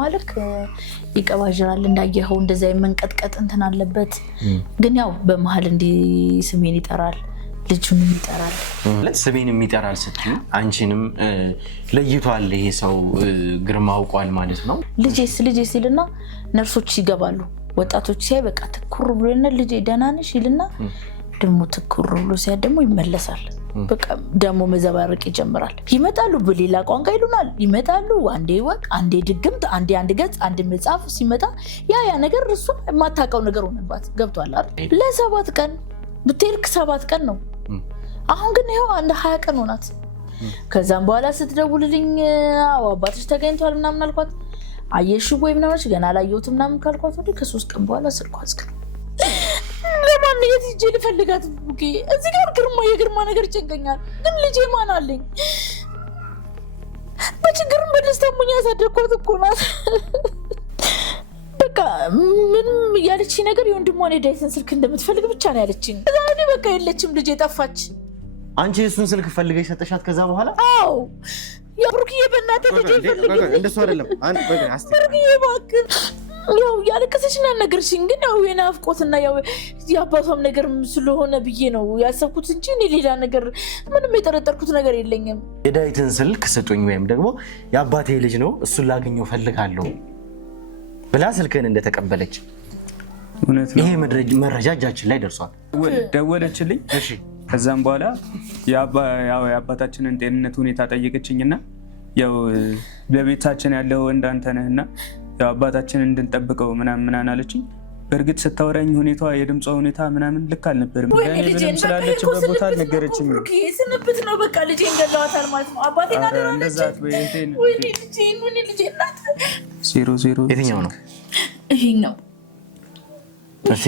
ማለክ ይቀባጅራል እንዳየኸው እንደዛ የመንቀጥቀጥ እንትን አለበት ግን ያው በመሃል እንዲ ስሜን ይጠራል ልጁንም ይጠራል ማለት ስሜንም ይጠራል ስትዩ አንቺንም ለይቷል ይሄ ሰው ግርማ አውቋል ማለት ነው ልጄስ ይልና ነርሶች ይገባሉ ወጣቶች ሲያይ በቃ ትኩር ብሎና ልጄ ደህና ነሽ ይልና ደሞ ትኩር ብሎ ሲያ ደሞ ይመለሳል በቃ ደሞ መዘባረቅ ይጀምራል ይመጣሉ በሌላ ቋንቋ ይሉናል ይመጣሉ አንዴ ወቅ አንዴ ድግምት አንዴ ገጽ አንዴ መጽሐፍ ሲመጣ ያ ነገር እሱ ማታቀው ነገር ሆነባት ገብቷል አይደል ለ7 ቀን ብትልክ 7 ቀን ነው አሁን ግን ይሄው አንድ 20 ቀን ሆናት ከዛም በኋላ ስትደውልልኝ አባትሽ ተገኝቷል ምናምን አልኳት አየሽ ወይ ምናምን ገና አላየሁትም ምናምን ካልኳት ወዲህ ከ3 ቀን በኋላ ስልኳ አስከረ ለማን ይሄ ልፈልጋት ቡኬ እዚህ ጋር የግርማ ነገር ጨንቀኛል ግን ልጄ ማን አለኝ በችግርም በደስታም ያሳደግኳት እኮ ናት በቃ ምንም ያለች ነገር የወንድሟን የዳይሰን ስልክ እንደምትፈልግ ብቻ ነው ያለችኝ ዛሬ በቃ የለችም ልጄ ጠፋች አንቺ እሱን ስልክ ፈልገሽ ሰጠሻት ከዛ በኋላ አዎ ያብሩክዬ በእናትህ ልጄ ፈልግ እንደሱ አይደለም አንድ በቃ አስተርግዬ ባክህ ያው ያለከሰሽና ነገርሽኝ ግን ያው የናፍቆትና ያው ያባቷም ነገር ስለሆነ ብዬ ነው ያሰብኩት እንጂ እኔ ሌላ ነገር ምንም የጠረጠርኩት ነገር የለኝም የዳይትን ስልክ ስጡኝ ወይም ደግሞ ያባቴ ልጅ ነው እሱን ላገኘው ፈልጋለሁ ብላ ስልክን እንደተቀበለች እውነት ነው ይሄ መረጃ እጃችን ላይ ደርሷል ደወለችልኝ እሺ ከዛም በኋላ ያባታችንን ጤንነት ሁኔታ ጠየቀችኝና ያው ለቤታችን ያለው እንዳንተ ነህና ያው አባታችንን እንድንጠብቀው ምናምን አለችኝ በርግጥ ስታወራኝ ሁኔታዋ የድምጿ ሁኔታ ምናምን ልክ አልነበረም ለኔ ስላለችበት ቦታ ነገረችኝ ስንብት ነው በቃ ልጄ እንደላዋታል ማለት ነው አባቴና እንደዛት ወይ ልጄ እናት 00 የትኛው ነው ይሄኛው እሺ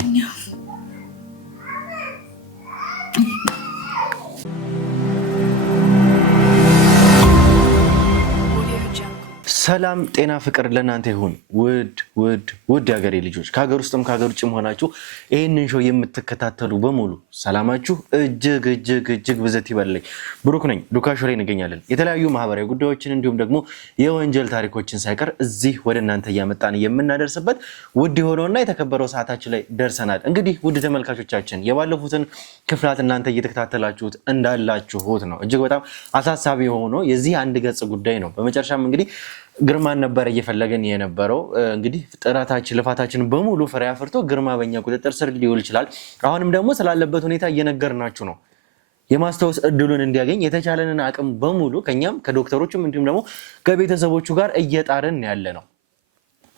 ሰላም ጤና ፍቅር ለእናንተ ይሁን ውድ ያገሬ ልጆች ከሀገር ውስጥም ከሀገር ውጭም ሆናችሁ ይህንን ሾው የምትከታተሉ በሙሉ ሰላማችሁ እጅግ ብዘት ይበልልኝ ብሩክ ነኝ ዱካሾ ላይ እንገኛለን የተለያዩ ማህበራዊ ጉዳዮችን እንዲሁም ደግሞ የወንጀል ታሪኮችን ሳይቀር እዚህ ወደ እናንተ እያመጣን የምናደርስበት ውድ የሆነውና የተከበረው ሰዓታችን ላይ ደርሰናል እንግዲህ ውድ ተመልካቾቻችን የባለፉትን ክፍላት እናንተ እየተከታተላችሁት እንዳላችሁት ነው እጅግ በጣም አሳሳቢ የሆነው የዚህ አንድ ገጽ ጉዳይ ነው በመጨረሻም እንግዲህ ግርማን ነበር እየፈለገን የነበረው እንግዲህ ጥራታችን ልፋታችን በሙሉ ፍሬ አፍርቶ ግርማ በእኛ ቁጥጥር ስር ሊውል ይችላል አሁንም ደግሞ ስላለበት ሁኔታ እየነገርናችሁ ነው የማስተዋወስ እድሉን እንዲያገኝ የተቻለንን አቅም በሙሉ ከኛም ከዶክተሮችም እንዲሁም ደግሞ ከቤተሰቦቹ ጋር እየጣርን ያለ ነው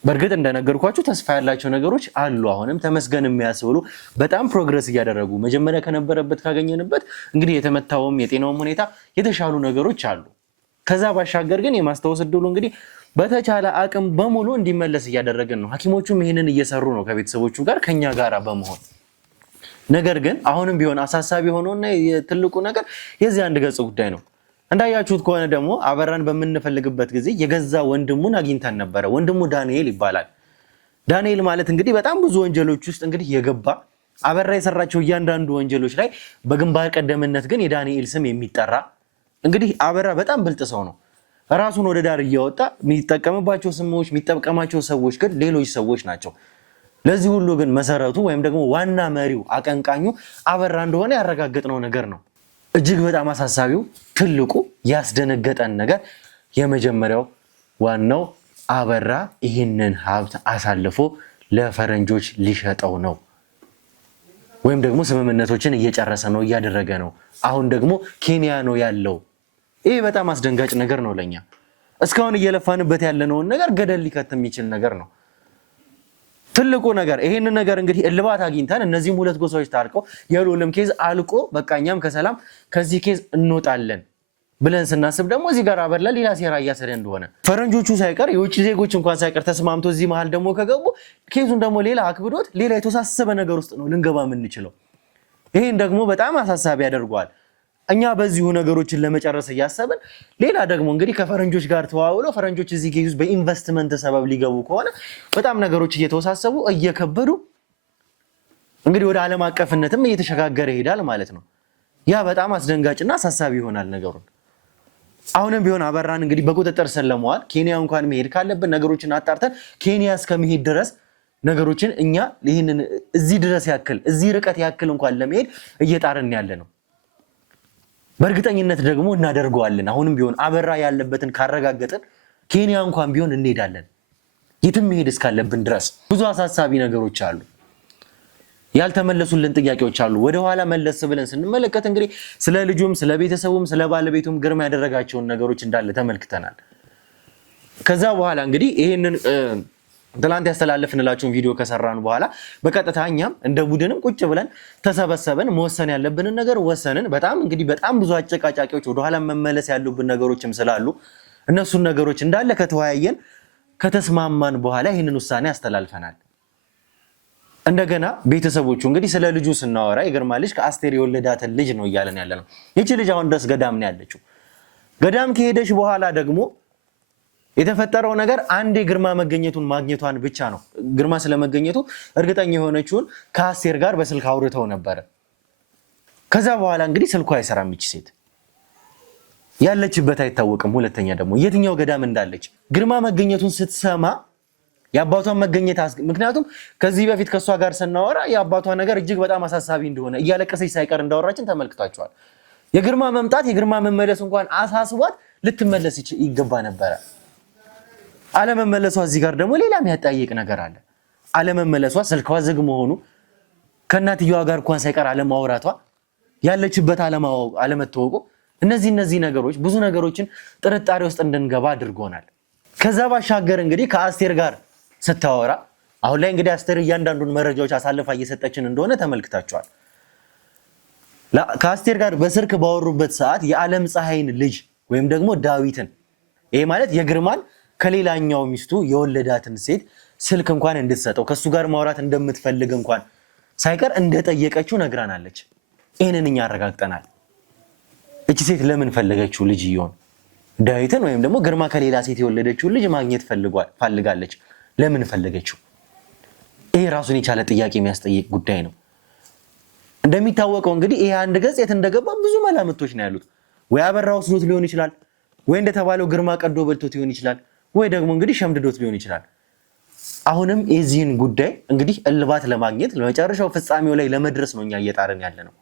በርግጥ እንደነገርኳችሁ ተስፋ ያላቸው ነገሮች አሉ አሁንም ተመስገን የሚያስብሉ በጣም ፕሮግረስ እያደረጉ መጀመሪያ ከነበረበት ካገኘንበት እንግዲህ የተመታውም የጤናውም ሁኔታ የተሻሉ ነገሮች አሉ ከዛ ባሻገር ግን የማስተዋወስ እድሉ እንግዲህ በተቻለ አቅም በሙሉ እንዲመለስ እያደረግን ነው ሐኪሞቹም ይሄንን እየሰሩ ነው ከቤተሰቦቹ ጋር ከኛ ጋር በመሆን ነገር ግን አሁንም ቢሆን አሳሳቢ ሆኖና የትልቁ ነገር የዚህ አንድ ገጽ ጉዳይ ነው እንዳያችሁት ከሆነ ደግሞ አበራን በመንፈልግበት ጊዜ የገዛ ወንድሙን አግኝተን ነበር ወንድሙ ዳንኤል ይባላል ዳንኤል ማለት እንግዲህ በጣም ብዙ ወንጀሎች ውስጥ እንግዲህ የገባ አበራ የሰራቸው እያንዳንዱ ወንጀሎች ላይ በግንባር ቀደምትነት ግን የዳንኤል ስም የሚጠራ እንግዲህ አበራ በጣም ብልጥ ሰው ነው ራሱን ወደ ዳር እያወጣ የሚጠቀምባቸው ስሞች የሚጠቀማቸው ሰዎች ግን ሌሎች ሰዎች ናቸው ለዚህ ሁሉ ግን መሰረቱ ወይም ደግሞ ዋና መሪው አቀንቃኙ አበራ እንደሆነ ያረጋግጥነው ነገር ነው እጅግ በጣም አሳሳቢው ትልቁ ያስደነገጠን ነገር የመጀመሪያው ዋናው አበራ ይህንን ሀብት አሳልፎ ለፈረንጆች ሊሸጠው ነው ወይም ደግሞ ስምምነቶችን እየጨረሰ ነው እያደረገ ነው አሁን ደግሞ ኬንያ ነው ያለው ይሄ በጣም አስደንጋጭ ነገር ነው ለኛ እስካሁን እየለፋንበት ያለነው ነገር ገደል ሊከት የሚችል ነገር ነው ትልቁ ነገር ይሄንን ነገር እንግዲህ እልባት አግኝተን እነዚህም ሁለት ጎሳዎች ታርቀው የሉልም ኬዝ አልቆ በቃኛም ከሰላም ከዚህ ኬዝ እንወጣለን ብለን ስናስብ ደግሞ እዚህ ጋር አበላ ሌላ ሴራ እያሰረ እንደሆነ ፈረንጆቹ ሳይቀር የውጭ ዜጎች እንኳን ሳይቀር ተስማምቶ እዚህ መሃል ደግሞ ከገቡ ኬዙን ደግሞ ሌላ አክብዶት ሌላ የተሳሰበ ነገር ውስጥ ነው ልንገባ የምንችለው ይሄን ደግሞ በጣም አሳሳቢ ያደርጋል እኛ በዚሁ ነገሮችን ለመጨረስ ያያሰብን ሌላ ደግሞ እንግዲህ ከፈረንጆች ጋር ተዋውለው ፈረንጆች እዚህ ኬዝ በኢንቨስትመንት ሰበብ ሊገቡ ከሆነ በጣም ነገሮች እየተወሳሰቡ እየከበዱ እንግዲህ ወደ ዓለም አቀፍነትም እየተሸጋገረ ይሄዳል ማለት ነው ያ በጣም አስደንጋጭና አሳሳቢ ይሆናል ነገሩን አሁንም ቢሆን አበራን እንግዲህ በቁጥጥር ስር ለመዋል ኬንያ እንኳን መሄድ ካለብን ነገሮችን አጣርተን ኬንያ እስከመሄድ ድረስ ነገሮችን እኛ ይሄንን እዚህ ድረስ ያክል እዚህ ርቀት ያክል እንኳን ለመሄድ እየጣርን ያለ ነው። በእርግጠኝነት ደግሞ እናደርገዋለን። አሁንም ቢሆን አበራ ያለበትን ካረጋገጥን ኬንያ እንኳን ቢሆን እንሄዳለን፣ የትም መሄድ እስካለብን ድረስ። ብዙ አሳሳቢ ነገሮች አሉ፣ ያልተመለሱልን ጥያቄዎች አሉ። ወደ ኋላ መለስ ብለን ስንመለከት እንግዲህ ስለ ልጁም ስለ ቤተሰቡም ስለ ባለቤቱም ግርማ ያደረጋቸውን ነገሮች እንዳለ ተመልክተናል። ከዛ በኋላ እንግዲህ ይሄንን ትላንት ያስተላለፍንላችሁን ቪዲዮ ከሰራን በኋላ በቀጥታ እኛም እንደ ቡድንም ቁጭ ብለን ተሰበሰበን መወሰን ያለብንን ነገር ወሰንን። በጣም ብዙ አጨቃጫቂዎች ወደኋላ መመለስ ያሉብን ነገሮችም ስላሉ እነሱን ነገሮች እንዳለ ከተወያየን ከተስማማን በኋላ ይህንን ውሳኔ አስተላልፈናል። እንደገና ቤተሰቦቹ እንግዲህ ስለ ልጁ ስናወራ የግርማ ልጅ ከአስቴር የወለዳትን ልጅ ነው እያለን ያለ ነው። ይቺ ልጅ አሁን ድረስ ገዳም ነው ያለችው። ገዳም ከሄደች በኋላ ደግሞ የተፈጠረው ነገር አንዴ ግርማ ማግኘቷን ብቻ ነው። ግርማ ስለመገኘቱ እርግጠኛ የሆነችውን ከአስቴር ጋር በስልክ አውርተው ነበረ። ከዛ በኋላ እንግዲህ ስልኳ አይሰራም። ይቺ ሴት ያለችበት አይታወቅም። ሁለተኛ ደግሞ የትኛው ገዳም እንዳለች ግርማ መገኘቱን ስትሰማ የአባቷን መገኘት ምክንያቱም ከዚህ በፊት ከሷ ጋር ስናወራ የአባቷ ነገር እጅግ በጣም አሳሳቢ እንደሆነ እያለቀሰች ሳይቀር እንዳወራችን ተመልክታችኋል። የግርማ መምጣት የግርማ መመለስ እንኳን አሳስቧት ልትመለስ ይገባ ነበረ። አለመመለሷ እዚህ ጋር ደግሞ ሌላ የሚያጠያይቅ ነገር አለ። አለመመለሷ፣ ስልኳ ዝግ መሆኑ፣ ከእናትየዋ ጋር እንኳን ሳይቀር አለማውራቷ፣ ያለችበት አለመታወቁ፣ እነዚህ ነገሮች ብዙ ነገሮችን ጥርጣሬ ውስጥ እንድንገባ አድርጎናል። ከዛ ባሻገር እንግዲህ ከአስቴር ጋር ስታወራ አሁን ላይ እንግዲህ አስቴር እያንዳንዱን መረጃዎች አሳልፋ እየሰጠችን እንደሆነ ተመልክታችኋል። ከአስቴር ጋር በስልክ ባወሩበት ሰዓት የዓለም ፀሐይን ልጅ ወይም ደግሞ ዳዊትን፣ ይሄ ማለት የግርማን ከሌላኛው ሚስቱ የወለዳትን ሴት ስልክ እንኳን እንድትሰጠው ከሱ ጋር ማውራት እንደምትፈልግ እንኳን ሳይቀር እንደጠየቀችው ነግራናለች። ይህንን እኛ አረጋግጠናል። እቺ ሴት ለምን ፈለገችው? ልጅየውን ዳዊትን ወይም ደግሞ ግርማ ከሌላ ሴት የወለደችውን ልጅ ማግኘት ፈልጋለች። ለምን ፈለገችው? ይሄ ራሱን የቻለ ጥያቄ የሚያስጠይቅ ጉዳይ ነው። እንደሚታወቀው እንግዲህ ይሄ አንድ ገጽ የት እንደገባ ብዙ መላምቶች ነው ያሉት። ወይ አበራ ወስዶት ሊሆን ይችላል፣ ወይ እንደተባለው ግርማ ቀዶ በልቶት ሊሆን ይችላል፣ ወይ ደግሞ እንግዲህ ሸምድዶት ሊሆን ይችላል። አሁንም የዚህን ጉዳይ እንግዲህ እልባት ለማግኘት ለመጨረሻው ፍጻሜው ላይ ለመድረስ ነው እኛ እየጣርን ያለ ነው።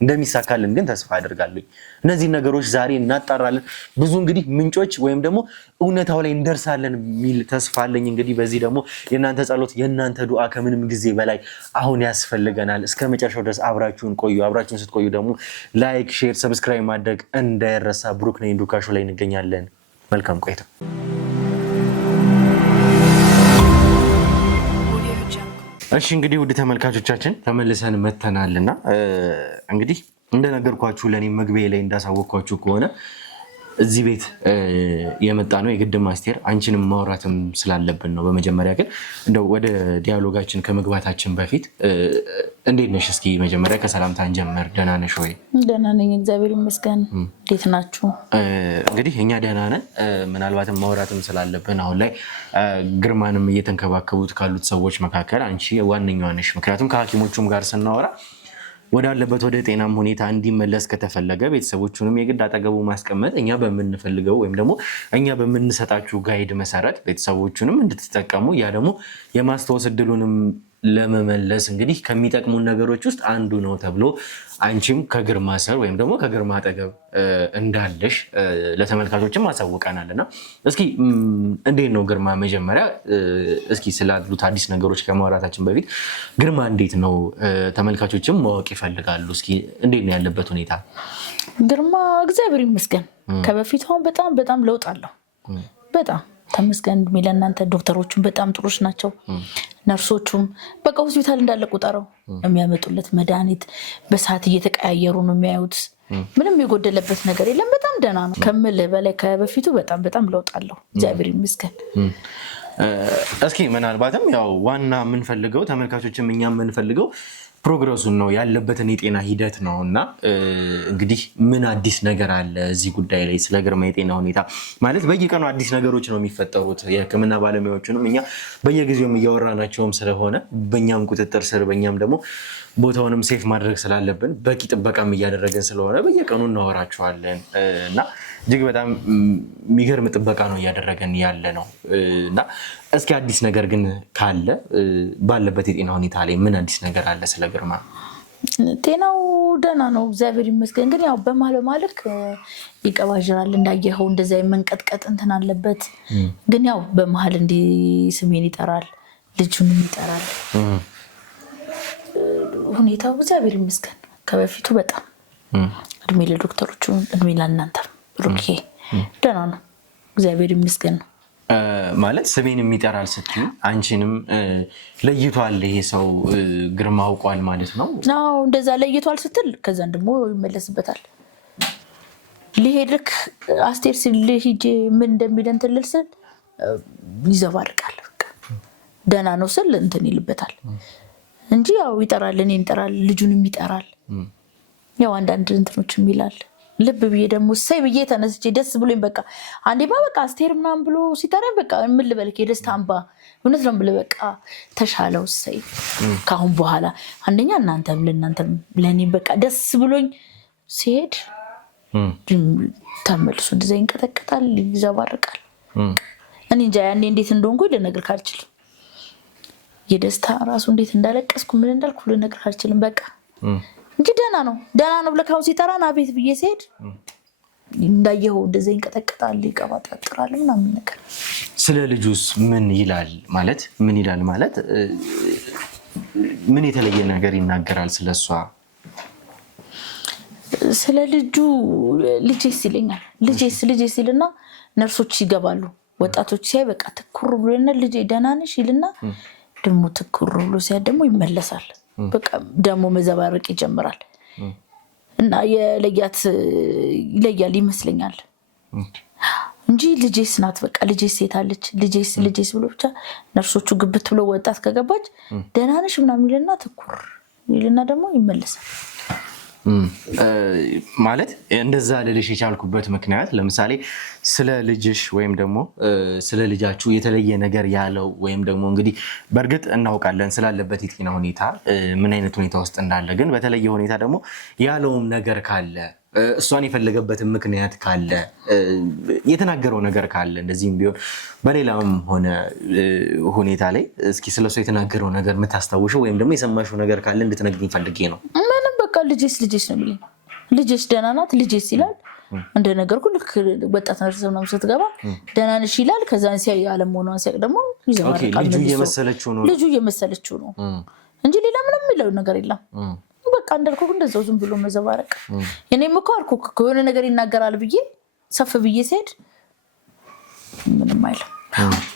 እንደሚሳካልን ግን ተስፋ አደርጋለሁ። እነዚህ ነገሮች ዛሬ እናጣራለን። ብዙ እንግዲህ ምንጮች ወይም ደግሞ እውነታው ላይ እንደርሳለን የሚል ተስፋ አለኝ። እንግዲህ በዚህ ደግሞ የእናንተ ጸሎት፣ የእናንተ ዱዓ ከምንም ጊዜ በላይ አሁን ያስፈልገናል። እስከ መጨረሻው ድረስ አብራችሁን ቆዩ። አብራችሁን ስትቆዩ ደግሞ ላይክ፣ ሼር፣ ሰብስክራይብ ማድረግ እንዳይረሳ። ብሩክ ነኝ። ዱካ ሾው ላይ እንገኛለን። መልካም ቆይታ። እሺ እንግዲህ ውድ ተመልካቾቻችን ተመልሰን መተናልና እንግዲህ እንደነገርኳችሁ ለኔ መግቢያ ላይ እንዳሳወቅኳችሁ ከሆነ እዚህ ቤት የመጣ ነው የግድም አስቴር አንቺንም ማውራትም ስላለብን ነው። በመጀመሪያ ግን እንደው ወደ ዲያሎጋችን ከመግባታችን በፊት እንዴት ነሽ? እስኪ መጀመሪያ ከሰላምታ እንጀምር። ደህና ነሽ ወይ? ደህና ነኝ እግዚአብሔር ይመስገን። እንዴት ናችሁ? እንግዲህ እኛ ደህና ነን። ምናልባትም ማውራትም ስላለብን አሁን ላይ ግርማንም እየተንከባከቡት ካሉት ሰዎች መካከል አንቺ ዋነኛዋ ነሽ። ምክንያቱም ከሐኪሞቹም ጋር ስናወራ ወዳለበት ወደ ጤናም ሁኔታ እንዲመለስ ከተፈለገ ቤተሰቦቹንም የግድ አጠገቡ ማስቀመጥ እኛ በምንፈልገው ወይም ደግሞ እኛ በምንሰጣችሁ ጋይድ መሰረት ቤተሰቦቹንም እንድትጠቀሙ ያ ደግሞ የማስታወስ እድሉንም ለመመለስ እንግዲህ ከሚጠቅሙን ነገሮች ውስጥ አንዱ ነው ተብሎ አንቺም ከግርማ ስር ወይም ደግሞ ከግርማ አጠገብ እንዳለሽ ለተመልካቾችም አሳውቀናልና እስኪ እንዴት ነው ግርማ? መጀመሪያ እስኪ ስላሉት አዲስ ነገሮች ከማውራታችን በፊት ግርማ እንዴት ነው ተመልካቾችም ማወቅ ይፈልጋሉ። እስኪ እንዴት ነው ያለበት ሁኔታ? ግርማ እግዚአብሔር ይመስገን ከበፊቱ አሁን በጣም ለውጥ አለው። በጣም ተመስገን የሚለ እናንተ ዶክተሮቹም በጣም ጥሩች ናቸው። ነርሶቹም በቃ ሆስፒታል እንዳለ ቁጠረው የሚያመጡለት መድኃኒት በሰዓት እየተቀያየሩ ነው የሚያዩት። ምንም የጎደለበት ነገር የለም። በጣም ደህና ነው ከምልህ በላይ ከበፊቱ በጣም ለውጥ አለው። እግዚአብሔር ይመስገን። እስኪ ምናልባትም ያው ዋና የምንፈልገው ተመልካቾችም እኛ የምንፈልገው ፕሮግረሱን ነው ያለበትን የጤና ሂደት ነው እና እንግዲህ ምን አዲስ ነገር አለ እዚህ ጉዳይ ላይ ስለ ግርማ የጤና ሁኔታ? ማለት በየቀኑ አዲስ ነገሮች ነው የሚፈጠሩት። የሕክምና ባለሙያዎችንም እኛ በየጊዜውም እያወራናቸውም ስለሆነ በእኛም ቁጥጥር ስር በእኛም ደግሞ ቦታውንም ሴፍ ማድረግ ስላለብን በቂ ጥበቃም እያደረገን ስለሆነ በየቀኑ እናወራችኋለን እና እጅግ በጣም የሚገርም ጥበቃ ነው እያደረገን ያለ ነው እና እስኪ አዲስ ነገር ግን ካለ ባለበት የጤና ሁኔታ ላይ ምን አዲስ ነገር አለ? ስለ ግርማ ጤናው ደህና ነው እግዚአብሔር ይመስገን። ግን ያው በማለክ ይቀባዥራል እንዳየኸው እንደዛ መንቀጥቀጥ እንትን አለበት። ግን ያው በመሀል እንዲህ ስሜን ይጠራል ልጁንም ይጠራል። ሁኔታው እግዚአብሔር ይመስገን ከበፊቱ በጣም እድሜ ለዶክተሮቹ እድሜ ለእናንተ ብሩኬ ደህና ነው እግዚአብሔር ይመስገን ነው ማለት ስሜን የሚጠራል ስትይ አንቺንም ለይቷል ይሄ ሰው ግርማ አውቋል ማለት ነው? አዎ እንደዛ ለይቷል ስትል ከዛን ደግሞ ይመለስበታል። ሊሄድክ አስቴር ሲል ሂጄ ምን እንደሚለን ትልል ስል ይዘባርቃል። ደህና ነው ስል እንትን ይልበታል እንጂ ያው ይጠራል፣ እኔን ይጠራል፣ ልጁንም ይጠራል። ያው አንዳንድ እንትኖችም ይላል። ልብ ብዬ ደግሞ ሳይ ብዬ ተነስቼ ደስ ብሎኝ በቃ አንዴማ በቃ አስቴር ምናምን ብሎ ሲጠራኝ በቃ ምን ልበልክ የደስታ አምባ እውነት ነው ብለ በቃ ተሻለው ሳይ ካሁን በኋላ አንደኛ እናንተም ለእናንተም ለኔ በቃ ደስ ብሎኝ ሲሄድ ተመልሶ እንደዛ ይንቀጠቀጣል፣ ይዘባርቃል። እኔ እንጃ ያኔ እንዴት እንደሆንኩ ልነግርህ አልችልም። የደስታ ራሱ እንዴት እንዳለቀስኩ ምን እንዳልኩ ልነግርህ አልችልም። በቃ እንጂ ደህና ነው ብለህ ካሁን ሲጠራን አቤት ብዬ ስሄድ እንዳየኸው እንደዛ ይንቀጠቀጣል፣ ይቀባጣጥራል ምናምን ነገር። ስለ ልጁስ ምን ይላል ማለት ምን የተለየ ነገር ይናገራል ስለሷ? ስለ ልጁ ልጄስ ይለኛል። ልጄስ ይልና ነርሶች ይገባሉ ወጣቶች ሲያይ በቃ ትኩር ብሎና ልጄ ደህና ነሽ ይልና ደግሞ ትኩር ብሎ ሲያይ ደግሞ ይመለሳል። በቃ ደግሞ መዘባረቅ ይጀምራል እና ይለያል ይመስለኛል እንጂ ልጄስ ናት በቃ ልጄስ ሴታለች ልጄስ ብሎ ብቻ ነርሶቹ ግብት ብሎ ወጣት ከገባች ደህና ነሽ ምናምን ይልና ትኩር ይልና ደግሞ ይመለሳል። ማለት እንደዛ ልልሽ የቻልኩበት ምክንያት ለምሳሌ ስለ ልጅሽ ወይም ደግሞ ስለ ልጃችሁ የተለየ ነገር ያለው ወይም ደግሞ እንግዲህ በእርግጥ እናውቃለን ስላለበት የጤና ሁኔታ ምን አይነት ሁኔታ ውስጥ እንዳለ፣ ግን በተለየ ሁኔታ ደግሞ ያለውም ነገር ካለ እሷን የፈለገበትን ምክንያት ካለ የተናገረው ነገር ካለ እንደዚህም ቢሆን በሌላም ሆነ ሁኔታ ላይ እስኪ ስለሱ የተናገረው ነገር የምታስታውሽው ወይም ደግሞ የሰማሽው ነገር ካለ እንድትነግሪኝ ፈልጌ ነው። በቃ ልጄስ ነው የሚለኝ። ልጄስ ደህና ናት ልጄስ ይላል። እንደነገርኩ ልክ ወጣት ነርስ ምናምን ስትገባ ደህና ነሽ ይላል። ከዛን ሲያይ አለመሆኗን ሲያቅ ደግሞ ይዘባርቃል። ልጁ እየመሰለችው ነው እንጂ ሌላ ምንም የሚለው ነገር የለም። በቃ እንዳልኩ እንደዛው ዝም ብሎ መዘባረቅ። እኔም እኮ አልኩ ከሆነ ነገር ይናገራል ብዬ ሰፍ ብዬ ስሄድ ምንም አይልም፣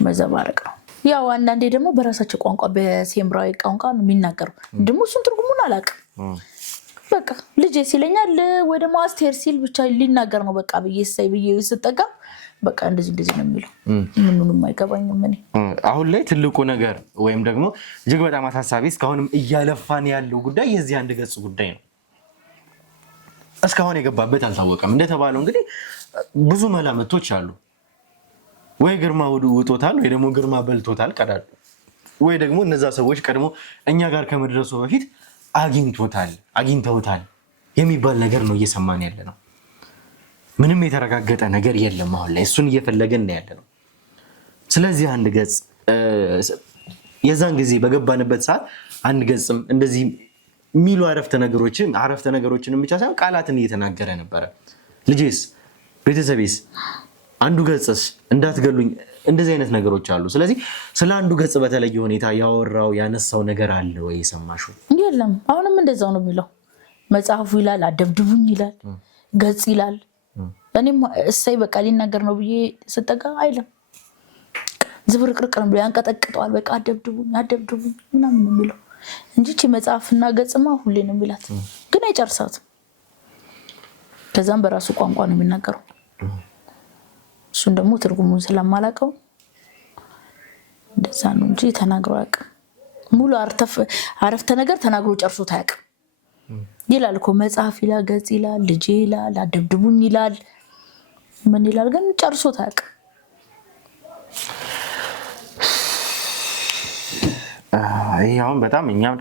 መዘባረቅ ነው። ያው አንዳንዴ ደግሞ በራሳቸው ቋንቋ በሴምራዊ ቋንቋ ነው የሚናገሩ። ደግሞ እሱን ትርጉሙን አላውቅም። በቃ ልጄ ሲለኛል ወይ ደግሞ አስቴር ሲል ብቻ ሊናገር ነው በቃ ብዬ ሳይ ብዬ ስጠጋ በቃ እንደዚህ ነው የሚለው። ምንም አይገባኝም። እኔ አሁን ላይ ትልቁ ነገር ወይም ደግሞ እጅግ በጣም አሳሳቢ እስካሁንም እያለፋን ያለው ጉዳይ የዚህ አንድ ገጽ ጉዳይ ነው። እስካሁን የገባበት አልታወቀም። እንደተባለው እንግዲህ ብዙ መላምቶች አሉ። ወይ ግርማ ውጦታል ወይ ደግሞ ግርማ በልቶታል ቀዳሉ፣ ወይ ደግሞ እነዛ ሰዎች ቀድሞ እኛ ጋር ከመድረሱ በፊት አግኝተውታል የሚባል ነገር ነው እየሰማን ያለ ነው። ምንም የተረጋገጠ ነገር የለም አሁን ላይ። እሱን እየፈለገን ያለ ነው። ስለዚህ አንድ ገጽ የዛን ጊዜ በገባንበት ሰዓት አንድ ገጽም እንደዚህ የሚሉ አረፍተ ነገሮችን ብቻ ሳይሆን ቃላትን እየተናገረ ነበረ። ልጄስ፣ ቤተሰቤስ፣ አንዱ ገጽስ፣ እንዳትገሉኝ፣ እንደዚህ አይነት ነገሮች አሉ። ስለዚህ ስለ አንዱ ገጽ በተለየ ሁኔታ ያነሳው ነገር አለ ወይ የሰማሽው? የለም። አሁንም እንደዛው ነው የሚለው። መጽሐፉ ይላል አደብድቡኝ ይላል፣ ገጽ ይላል። እኔም እሰይ በቃ ሊናገር ነው ብዬ ስጠጋ አይልም፣ ዝብርቅርቅ ነው ብሎ ያንቀጠቅጠዋል። በቃ አደብድቡኝ ምናምን ነው የሚለው እንጂ መጽሐፍና ገጽማ ሁሌ ነው የሚላት፣ ግን አይጨርሳትም። ከዛም በራሱ ቋንቋ ነው የሚናገረው። እሱን ደግሞ ትርጉሙን ስለማላውቀው እንደዛ ነው እንጂ ተናግሮ አያውቅም። ሙሉ አረፍተ ነገር ተናግሮ ጨርሶት አያውቅም። ይላል እኮ መጽሐፍ ይላል፣ ገጽ ይላል፣ ልጄ ይላል፣ አደብድቡኝ ይላል፣ ምን ይላል፣ ግን ጨርሶት አያውቅም። ይሄ አሁን በጣም እኛም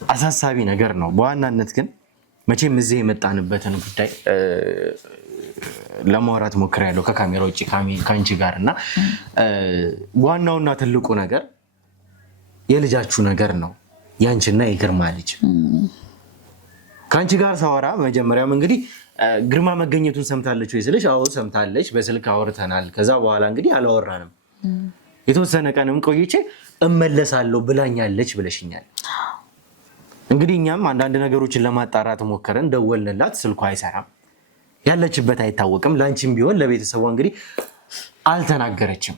አሳሳቢ ነገር ነው። በዋናነት ግን መቼም እዚህ የመጣንበትን ጉዳይ ለማውራት ሞክሬያለሁ ከካሜራ ውጭ ከአንቺ ጋር እና ዋናውና ትልቁ ነገር የልጃችሁ ነገር ነው። ያንቺና የግርማ ልጅ ከአንቺ ጋር ሳወራ መጀመሪያም እንግዲህ ግርማ መገኘቱን ሰምታለች ወይ ስልሽ አዎ ሰምታለች፣ በስልክ አውርተናል። ከዛ በኋላ እንግዲህ አላወራንም። የተወሰነ ቀንም ቆይቼ እመለሳለሁ ብላኛለች ብለሽኛል። እንግዲህ እኛም አንዳንድ ነገሮችን ለማጣራት ሞከረን፣ ደወልንላት፣ ስልኳ አይሰራም፣ ያለችበት አይታወቅም። ላንቺም ቢሆን ለቤተሰቧ እንግዲህ አልተናገረችም።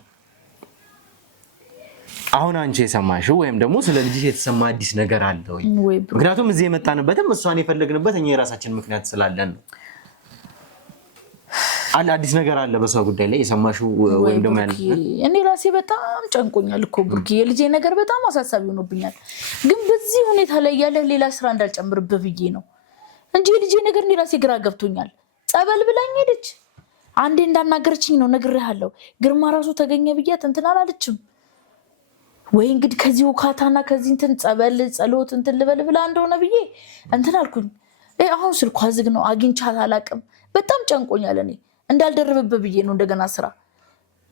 አሁን አንቺ የሰማሽው ወይም ደግሞ ስለ ልጅሽ የተሰማ አዲስ ነገር አለ ወይ? ምክንያቱም እዚህ የመጣንበትም እሷን የፈለግንበት እኛ የራሳችን ምክንያት ስላለን ነው። አዲስ ነገር አለ በሷ ጉዳይ ላይ የሰማሽው ወይም ደግሞ ያለ? እኔ ራሴ በጣም ጨንቆኛል እኮ ብሩኬ፣ የልጄ ነገር በጣም አሳሳቢ ሆኖብኛል። ግን በዚህ ሁኔታ ላይ ያለ ሌላ ስራ እንዳልጨምርብህ ብዬ ነው እንጂ የልጄ ነገር እኔ ራሴ ግራ ገብቶኛል። ጸበል ብላኝ ሄደች። አንዴ እንዳናገረችኝ ነው ነግሬሃለሁ። ግርማ ራሱ ተገኘ ብያት እንትን አላለችም ወይ? እንግዲህ ከዚህ ውካታና ከዚህ እንትን ጸበል ጸሎት እንትን ልበል ብላ እንደሆነ ብዬ እንትን አልኩኝ። አሁን ስልኳ ዝግ ነው፣ አግኝቻት አላቅም። በጣም ጨንቆኛል። እኔ እንዳልደረብብህ ብዬ ነው እንደገና ስራ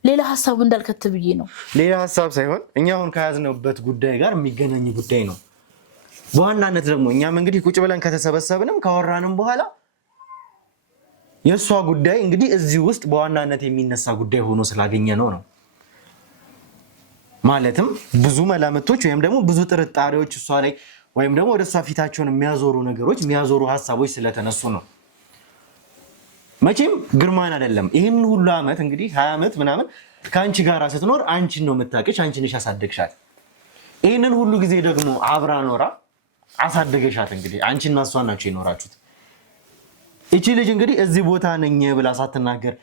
ሌላ ሀሳብ እንዳልከት ብዬ ነው። ሌላ ሀሳብ ሳይሆን እኛ አሁን ከያዝነውበት ጉዳይ ጋር የሚገናኝ ጉዳይ ነው። በዋናነት ደግሞ እኛም እንግዲህ ቁጭ ብለን ከተሰበሰብንም ካወራንም በኋላ የእሷ ጉዳይ እንግዲህ እዚህ ውስጥ በዋናነት የሚነሳ ጉዳይ ሆኖ ስላገኘ ነው። ማለትም ብዙ መላምቶች ወይም ደግሞ ብዙ ጥርጣሬዎች እሷ ላይ ወይም ደግሞ ወደ እሷ ፊታቸውን የሚያዞሩ ነገሮች የሚያዞሩ ሀሳቦች ስለተነሱ ነው። መቼም ግርማን አይደለም ይህን ሁሉ ዓመት እንግዲህ 20 ዓመት ምናምን ከአንቺ ጋር ስትኖር አንቺን ነው የምታውቅሽ፣ አንቺ ነሽ ያሳደግሻት። ይህንን ሁሉ ጊዜ ደግሞ አብራ ኖራ አሳደገሻት። እንግዲህ አንቺና እሷ ናቸው የኖራችሁት። እቺ ልጅ እንግዲህ እዚህ ቦታ ነኝ ብላ ሳትናገር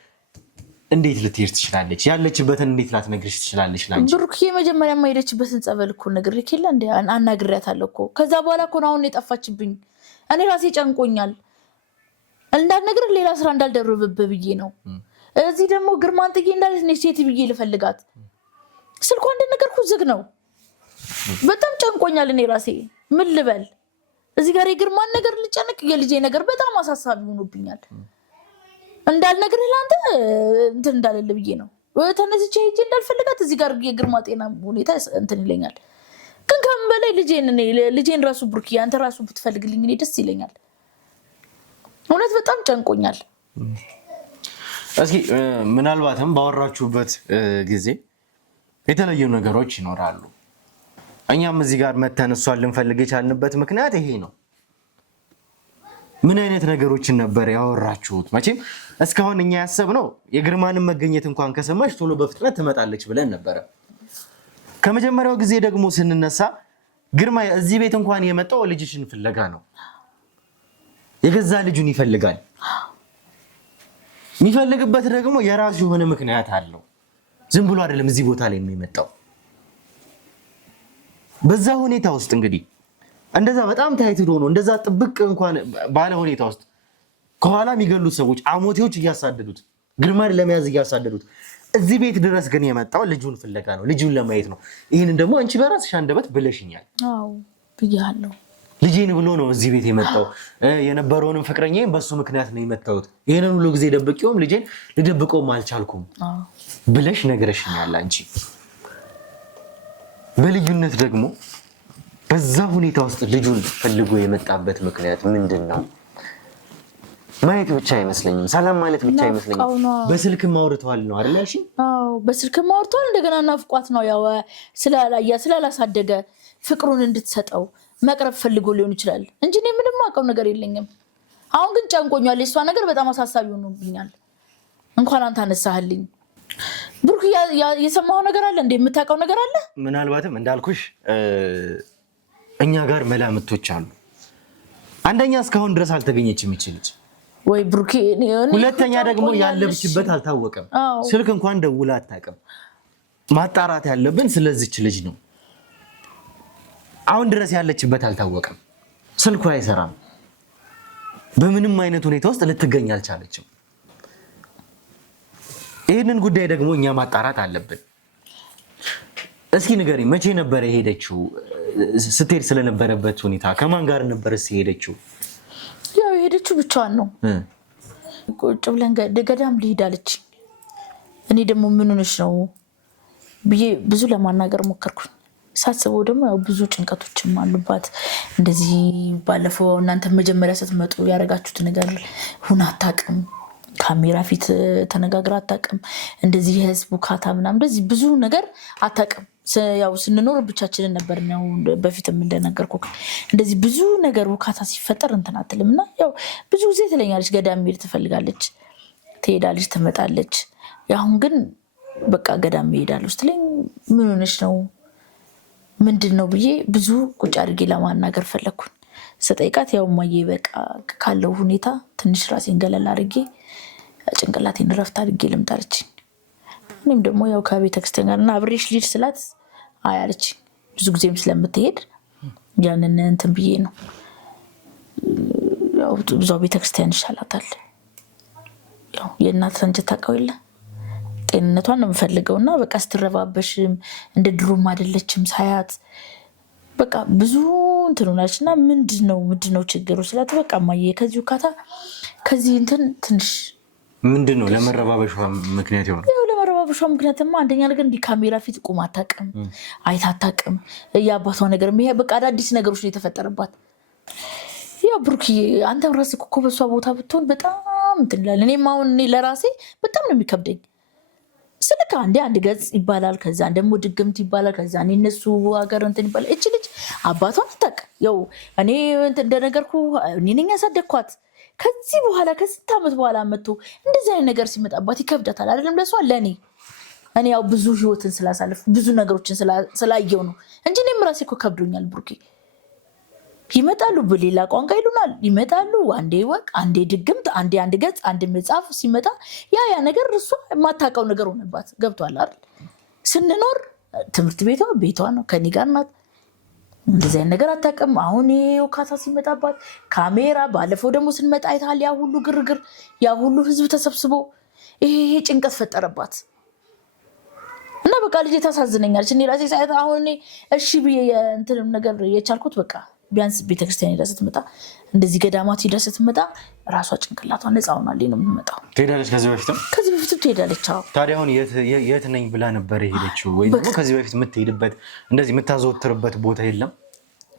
እንዴት ልትሄድ ትችላለች? ያለችበትን እንዴት ላትነግርሽ ትችላለች? ላንቺ ብሩክ የመጀመሪያ የሄደችበትን ጸበል እኮ ነግሬህ የለ እንደ አናግሬያታለሁ እኮ። ከዛ በኋላ እኮ አሁን የጠፋችብኝ እኔ ራሴ ጨንቆኛል። እንዳልነግርህ ሌላ ስራ እንዳልደረብብህ ብዬ ነው። እዚህ ደግሞ ግርማን ጥዬ እንዳልሽ ሴት ብዬ ልፈልጋት ስልኳ እንደነገርኩህ ዝግ ነው። በጣም ጨንቆኛል። እኔ ራሴ ምን ልበል? እዚህ ጋር የግርማን ነገር ልጨነቅ፣ የልጄ ነገር በጣም አሳሳቢ ሆኖብኛል። እንዳልነግርህ ለአንተ እንትን እንዳለል ብዬ ነው ተነስቼ ሄጄ እንዳልፈልጋት እዚህ ጋር የግርማ ጤና ሁኔታ እንትን ይለኛል። ግን ከምን በላይ ልጄን ራሱ ብሩክ አንተ ራሱ ብትፈልግልኝ እኔ ደስ ይለኛል። እውነት በጣም ጨንቆኛል። እስኪ ምናልባትም ባወራችሁበት ጊዜ የተለዩ ነገሮች ይኖራሉ። እኛም እዚህ ጋር መተን እሷን ልንፈልግ የቻልንበት ምክንያት ይሄ ነው። ምን አይነት ነገሮችን ነበር ያወራችሁት? መቼም እስካሁን እኛ ያሰብነው የግርማንን መገኘት እንኳን ከሰማች ቶሎ በፍጥነት ትመጣለች ብለን ነበረ። ከመጀመሪያው ጊዜ ደግሞ ስንነሳ ግርማ እዚህ ቤት እንኳን የመጣው ልጅሽን ፍለጋ ነው። የገዛ ልጁን ይፈልጋል። የሚፈልግበት ደግሞ የራሱ የሆነ ምክንያት አለው። ዝም ብሎ አይደለም እዚህ ቦታ ላይ የሚመጣው። በዛ ሁኔታ ውስጥ እንግዲህ እንደዛ በጣም ታይትዶ ነው እንደዛ ጥብቅ እንኳን ባለ ሁኔታ ውስጥ ከኋላ የሚገሉት ሰዎች አሞቴዎች እያሳደዱት ግርማን ለመያዝ እያሳደዱት እዚህ ቤት ድረስ ግን የመጣው ልጁን ፍለጋ ነው፣ ልጁን ለማየት ነው። ይህንን ደግሞ አንቺ በራስሽ አንደበት ብለሽኛል። አዎ ብያለሁ። ልጄን ብሎ ነው እዚህ ቤት የመጣው። የነበረውንም ፍቅረኛዬን በሱ ምክንያት ነው የመጣሁት። ይሄንን ሁሉ ጊዜ ደብቄውም ልጄን ልደብቀውም አልቻልኩም ብለሽ ነገረሽኛል አንቺ። በልዩነት ደግሞ በዛ ሁኔታ ውስጥ ልጁን ፈልጎ የመጣበት ምክንያት ምንድን ነው? ማየት ብቻ አይመስለኝም፣ ሰላም ማለት ብቻ አይመስለኝም። በስልክም አውርተዋል ነው አይደል ያልሽኝ? አዎ በስልክም አውርተዋል። እንደገና ናፍቋት ነው ያው ስላላሳደገ ፍቅሩን እንድትሰጠው መቅረብ ፈልጎ ሊሆን ይችላል እንጂ እኔ ምንም አውቀው ነገር የለኝም። አሁን ግን ጨንቆኛል። የእሷ ነገር በጣም አሳሳቢ ሆኖብኛል። እንኳን አንተ አነሳህልኝ። ብሩክ የሰማው ነገር አለ እንዴ? የምታውቀው ነገር አለ? ምናልባትም እንዳልኩሽ እኛ ጋር መላምቶች አሉ። አንደኛ እስካሁን ድረስ አልተገኘችም ይችላል ወይ ብሩክ። ሁለተኛ ደግሞ ያለብችበት አልታወቀም። ስልክ እንኳን ደውላ አታውቅም። ማጣራት ያለብን ስለዚች ልጅ ነው። አሁን ድረስ ያለችበት አልታወቀም። ስልኳ አይሰራም። በምንም አይነት ሁኔታ ውስጥ ልትገኝ አልቻለችም። ይህንን ጉዳይ ደግሞ እኛ ማጣራት አለብን። እስኪ ንገሪ፣ መቼ ነበር የሄደችው? ስትሄድ ስለነበረበት ሁኔታ ከማን ጋር ነበር ሄደችው? ያው የሄደችው ብቻዋን ነው። ቁጭ ብለን ገዳም ልሂድ አለች። እኔ ደግሞ ምን ሆነሽ ነው ብዬ ብዙ ለማናገር ሞከርኩኝ። ሳስበው ደግሞ ያው ብዙ ጭንቀቶችም አሉባት። እንደዚህ ባለፈው እናንተ መጀመሪያ ስትመጡ ያደረጋችሁት ነገር ሁን አታውቅም፣ ካሜራ ፊት ተነጋግራ አታውቅም፣ እንደዚህ የህዝብ ውካታ ምናምን እንደዚህ ብዙ ነገር አታውቅም። ያው ስንኖር ብቻችንን ነበር ነው በፊትም እንደነገርኩ እንደዚህ ብዙ ነገር ውካታ ሲፈጠር እንትን አትልም። እና ያው ብዙ ጊዜ ትለኛለች ገዳም መሄድ ትፈልጋለች፣ ትሄዳለች፣ ትመጣለች። አሁን ግን በቃ ገዳም እሄዳለሁ ስትለኝ ምን ሆነሽ ነው ምንድን ነው ብዬ ብዙ ቁጭ አድርጌ ለማናገር ፈለግኩኝ። ስጠይቃት ያው እማዬ በቃ ካለው ሁኔታ ትንሽ ራሴን ገለል አድርጌ ጭንቅላቴን ረፍት አድርጌ ልምጣ አለችኝ። እኔም ደግሞ ያው ከቤተክርስቲያን ጋር እና አብሬሽ ልሂድ ስላት አይ አለችኝ። ብዙ ጊዜም ስለምትሄድ ያንን እንትን ብዬ ነው ያው ብዙው ቤተክርስቲያን ይሻላታል። ያው የእናት አንጀት ታውቀው የለ ጤንነቷን ነው የምፈልገውና በቃ ስትረባበሽም እንደ ድሮም አይደለችም ሳያት በቃ ብዙ እንትን ሆናችና ምንድነው ችግሩ ስላት በቃ እማዬ ከዚህ ውካታ ከዚህ እንትን ትንሽ ምንድነው ለመረባበሿ ምክንያት ይሆናል። ያው ለመረባበሿ ምክንያትማ አንደኛ ነገር እንዲህ ካሜራ ፊት ቁም አታውቅም፣ አይታ አታውቅም። የአባቷ ነገር በቃ አዳዲስ ነገሮች ነው የተፈጠረባት። ያው ብሩክዬ አንተም ራስህ እኮ በሷ ቦታ ብትሆን በጣም እንትን ይላል። እኔም አሁን ለራሴ በጣም ነው የሚከብደኝ። ስልክ አንድ ገጽ ይባላል፣ ከዛ ደግሞ ድግምት ይባላል፣ ከዛ እነሱ ሀገር እንትን ይባላል። እቺ ልጅ አባቷን አታውቅም። ያው እኔ እንደነገርኩ እኔ ነኝ ያሳደግኳት። ከዚህ በኋላ ከስንት ዓመት በኋላ መጥቶ እንደዚህ አይነት ነገር ሲመጣባት ይከብዳታል አይደለም ለሷ ለኔ። እኔ ያው ብዙ ህይወትን ስላሳለፍ ብዙ ነገሮችን ስላየው ነው እንጂ እኔም ራሴ እኮ ከብዶኛል ብሩኬ። ይመጣሉ በሌላ ቋንቋ ይሉናል፣ ይመጣሉ አንዴ ወቅ አንዴ ድግምት አንድ ገጽ አንድ መጽሐፍ ሲመጣ ያ ነገር እሷ የማታውቀው ነገር ሆነባት። ገብቷል አይደል? ስንኖር ትምህርት ቤቷ ነው ከኔ ጋር ናት። እንደዚህ አይነት ነገር አታውቅም። አሁን ውካታ ሲመጣባት ካሜራ፣ ባለፈው ደግሞ ስንመጣ አይታል ያ ሁሉ ግርግር ያ ሁሉ ህዝብ ተሰብስቦ ይሄ ጭንቀት ፈጠረባት እና በቃ ልጅ ታሳዝነኛለች። እኔ ራሴ ሳይት አሁን እሺ ብዬ እንትንም ነገር የቻልኩት በቃ ቢያንስ ቤተክርስቲያን ሄዳ ስትመጣ እንደዚህ ገዳማት ሄዳ ስትመጣ ራሷ ጭንቅላቷ ነፃ ሆናለች ነው የምትመጣው። ትሄዳለች ከዚህ በፊትም ትሄዳለች። አዎ ታዲያ አሁን የት ነኝ ብላ ነበር የሄደችው? ወይ ደግሞ ከዚህ በፊት የምትሄድበት እንደዚህ የምታዘወትርበት ቦታ የለም?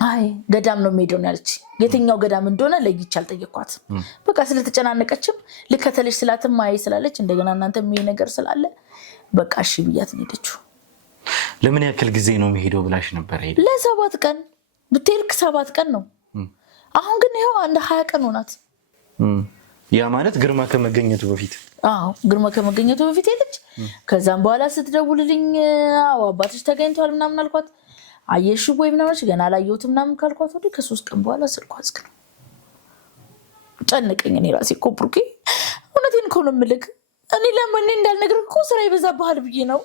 አይ ገዳም ነው የምሄደው ነው ያለች። የትኛው ገዳም እንደሆነ ለይቼ አልጠየኳትም። በቃ ስለተጨናነቀችም ልከተልሽ ስላትም አይ ስላለች እንደገና እናንተም ይሄ ነገር ስላለ በቃ እሺ ብያት ነው የሄደችው። ለምን ያክል ጊዜ ነው የምሄደው ብላሽ ነበር? ለ7 ቀን ብትልክ 7 ቀን ነው። አሁን ግን ይሄው አንድ 20 ቀን ሆናት። ያ ማለት ግርማ ከመገኘቱ በፊት? አዎ ግርማ ከመገኘቱ በፊት ሄደች። ከዛም በኋላ ስትደውልልኝ አባትሽ ተገኝቷል ምናምን አልኳት። አየሽ ወይ ምናምን ገና አላየሁትም ምናምን ካልኳት ወዲህ ከ3 ቀን በኋላ ስልኳ ዝግ ነው። ጨነቀኝ እኔ ራሴ እኮ ብሩኬ፣ እውነቴን እኮ ነው የምልህ። እኔ ለምን እንዳልነግርህ እኮ ስራ ይበዛብሃል ብዬ ነው።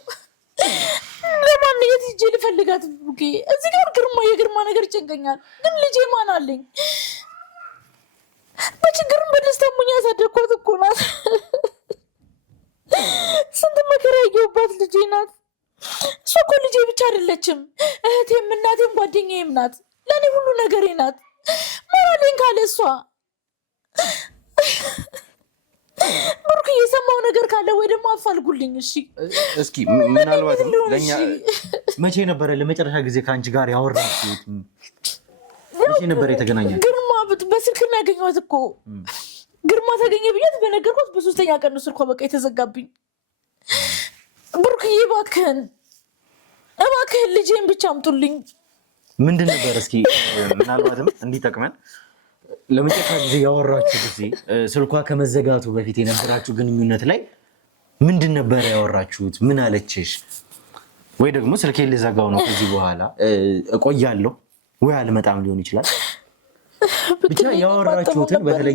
ለማን የት ሂጅ ልፈልጋት ብሩኬ? እዚህ ጋር የግርማ ነገር ይጨንቀኛል። ግን ልጄ ማን አለኝ? በችግርም በደስታም ሙኛ ያሳደግኳት እኮ ናት። ስንት መከራ ያየሁባት ልጄ ናት። እሷ እኮ ልጄ ብቻ አይደለችም፣ እህቴም እናቴም ጓደኛዬም ናት። ለእኔ ሁሉ ነገሬ ናት። ሞራሌን ካለ እሷ ብሩክ እየሰማው ነገር ካለ ወይ ደግሞ አፋልጉልኝ። እሺ እስኪ ምናልባት ለኛ መቼ ነበረ ለመጨረሻ ጊዜ ከአንቺ ጋር ያወራችሁት? መቼ ነበር የተገናኛችሁት? ግርማ በስልክ ነው ያገኘኋት እኮ። ግርማ ተገኘ ብያት በነገርኳት በ3ኛ ቀን ነው ስልኳ በቃ የተዘጋብኝ። ብሩክዬ እባክህን ልጄን ብቻ አምጡልኝ። ምንድን ነበር እስኪ ምናልባትም እንዲጠቅመን ለመጨረሻ ጊዜ ያወራችሁ ጊዜ ስልኳ ከመዘጋቱ በፊት የነበራችሁ ግንኙነት ላይ ምንድን ነበር ያወራችሁት? ምን አለችሽ? ወይ ደግሞ ስልኬን ልዘጋው ነው ከዚህ በኋላ እቆያለሁ ወይ አልመጣም ሊሆን ይችላል። ብቻ ያወራችሁትን በተለየ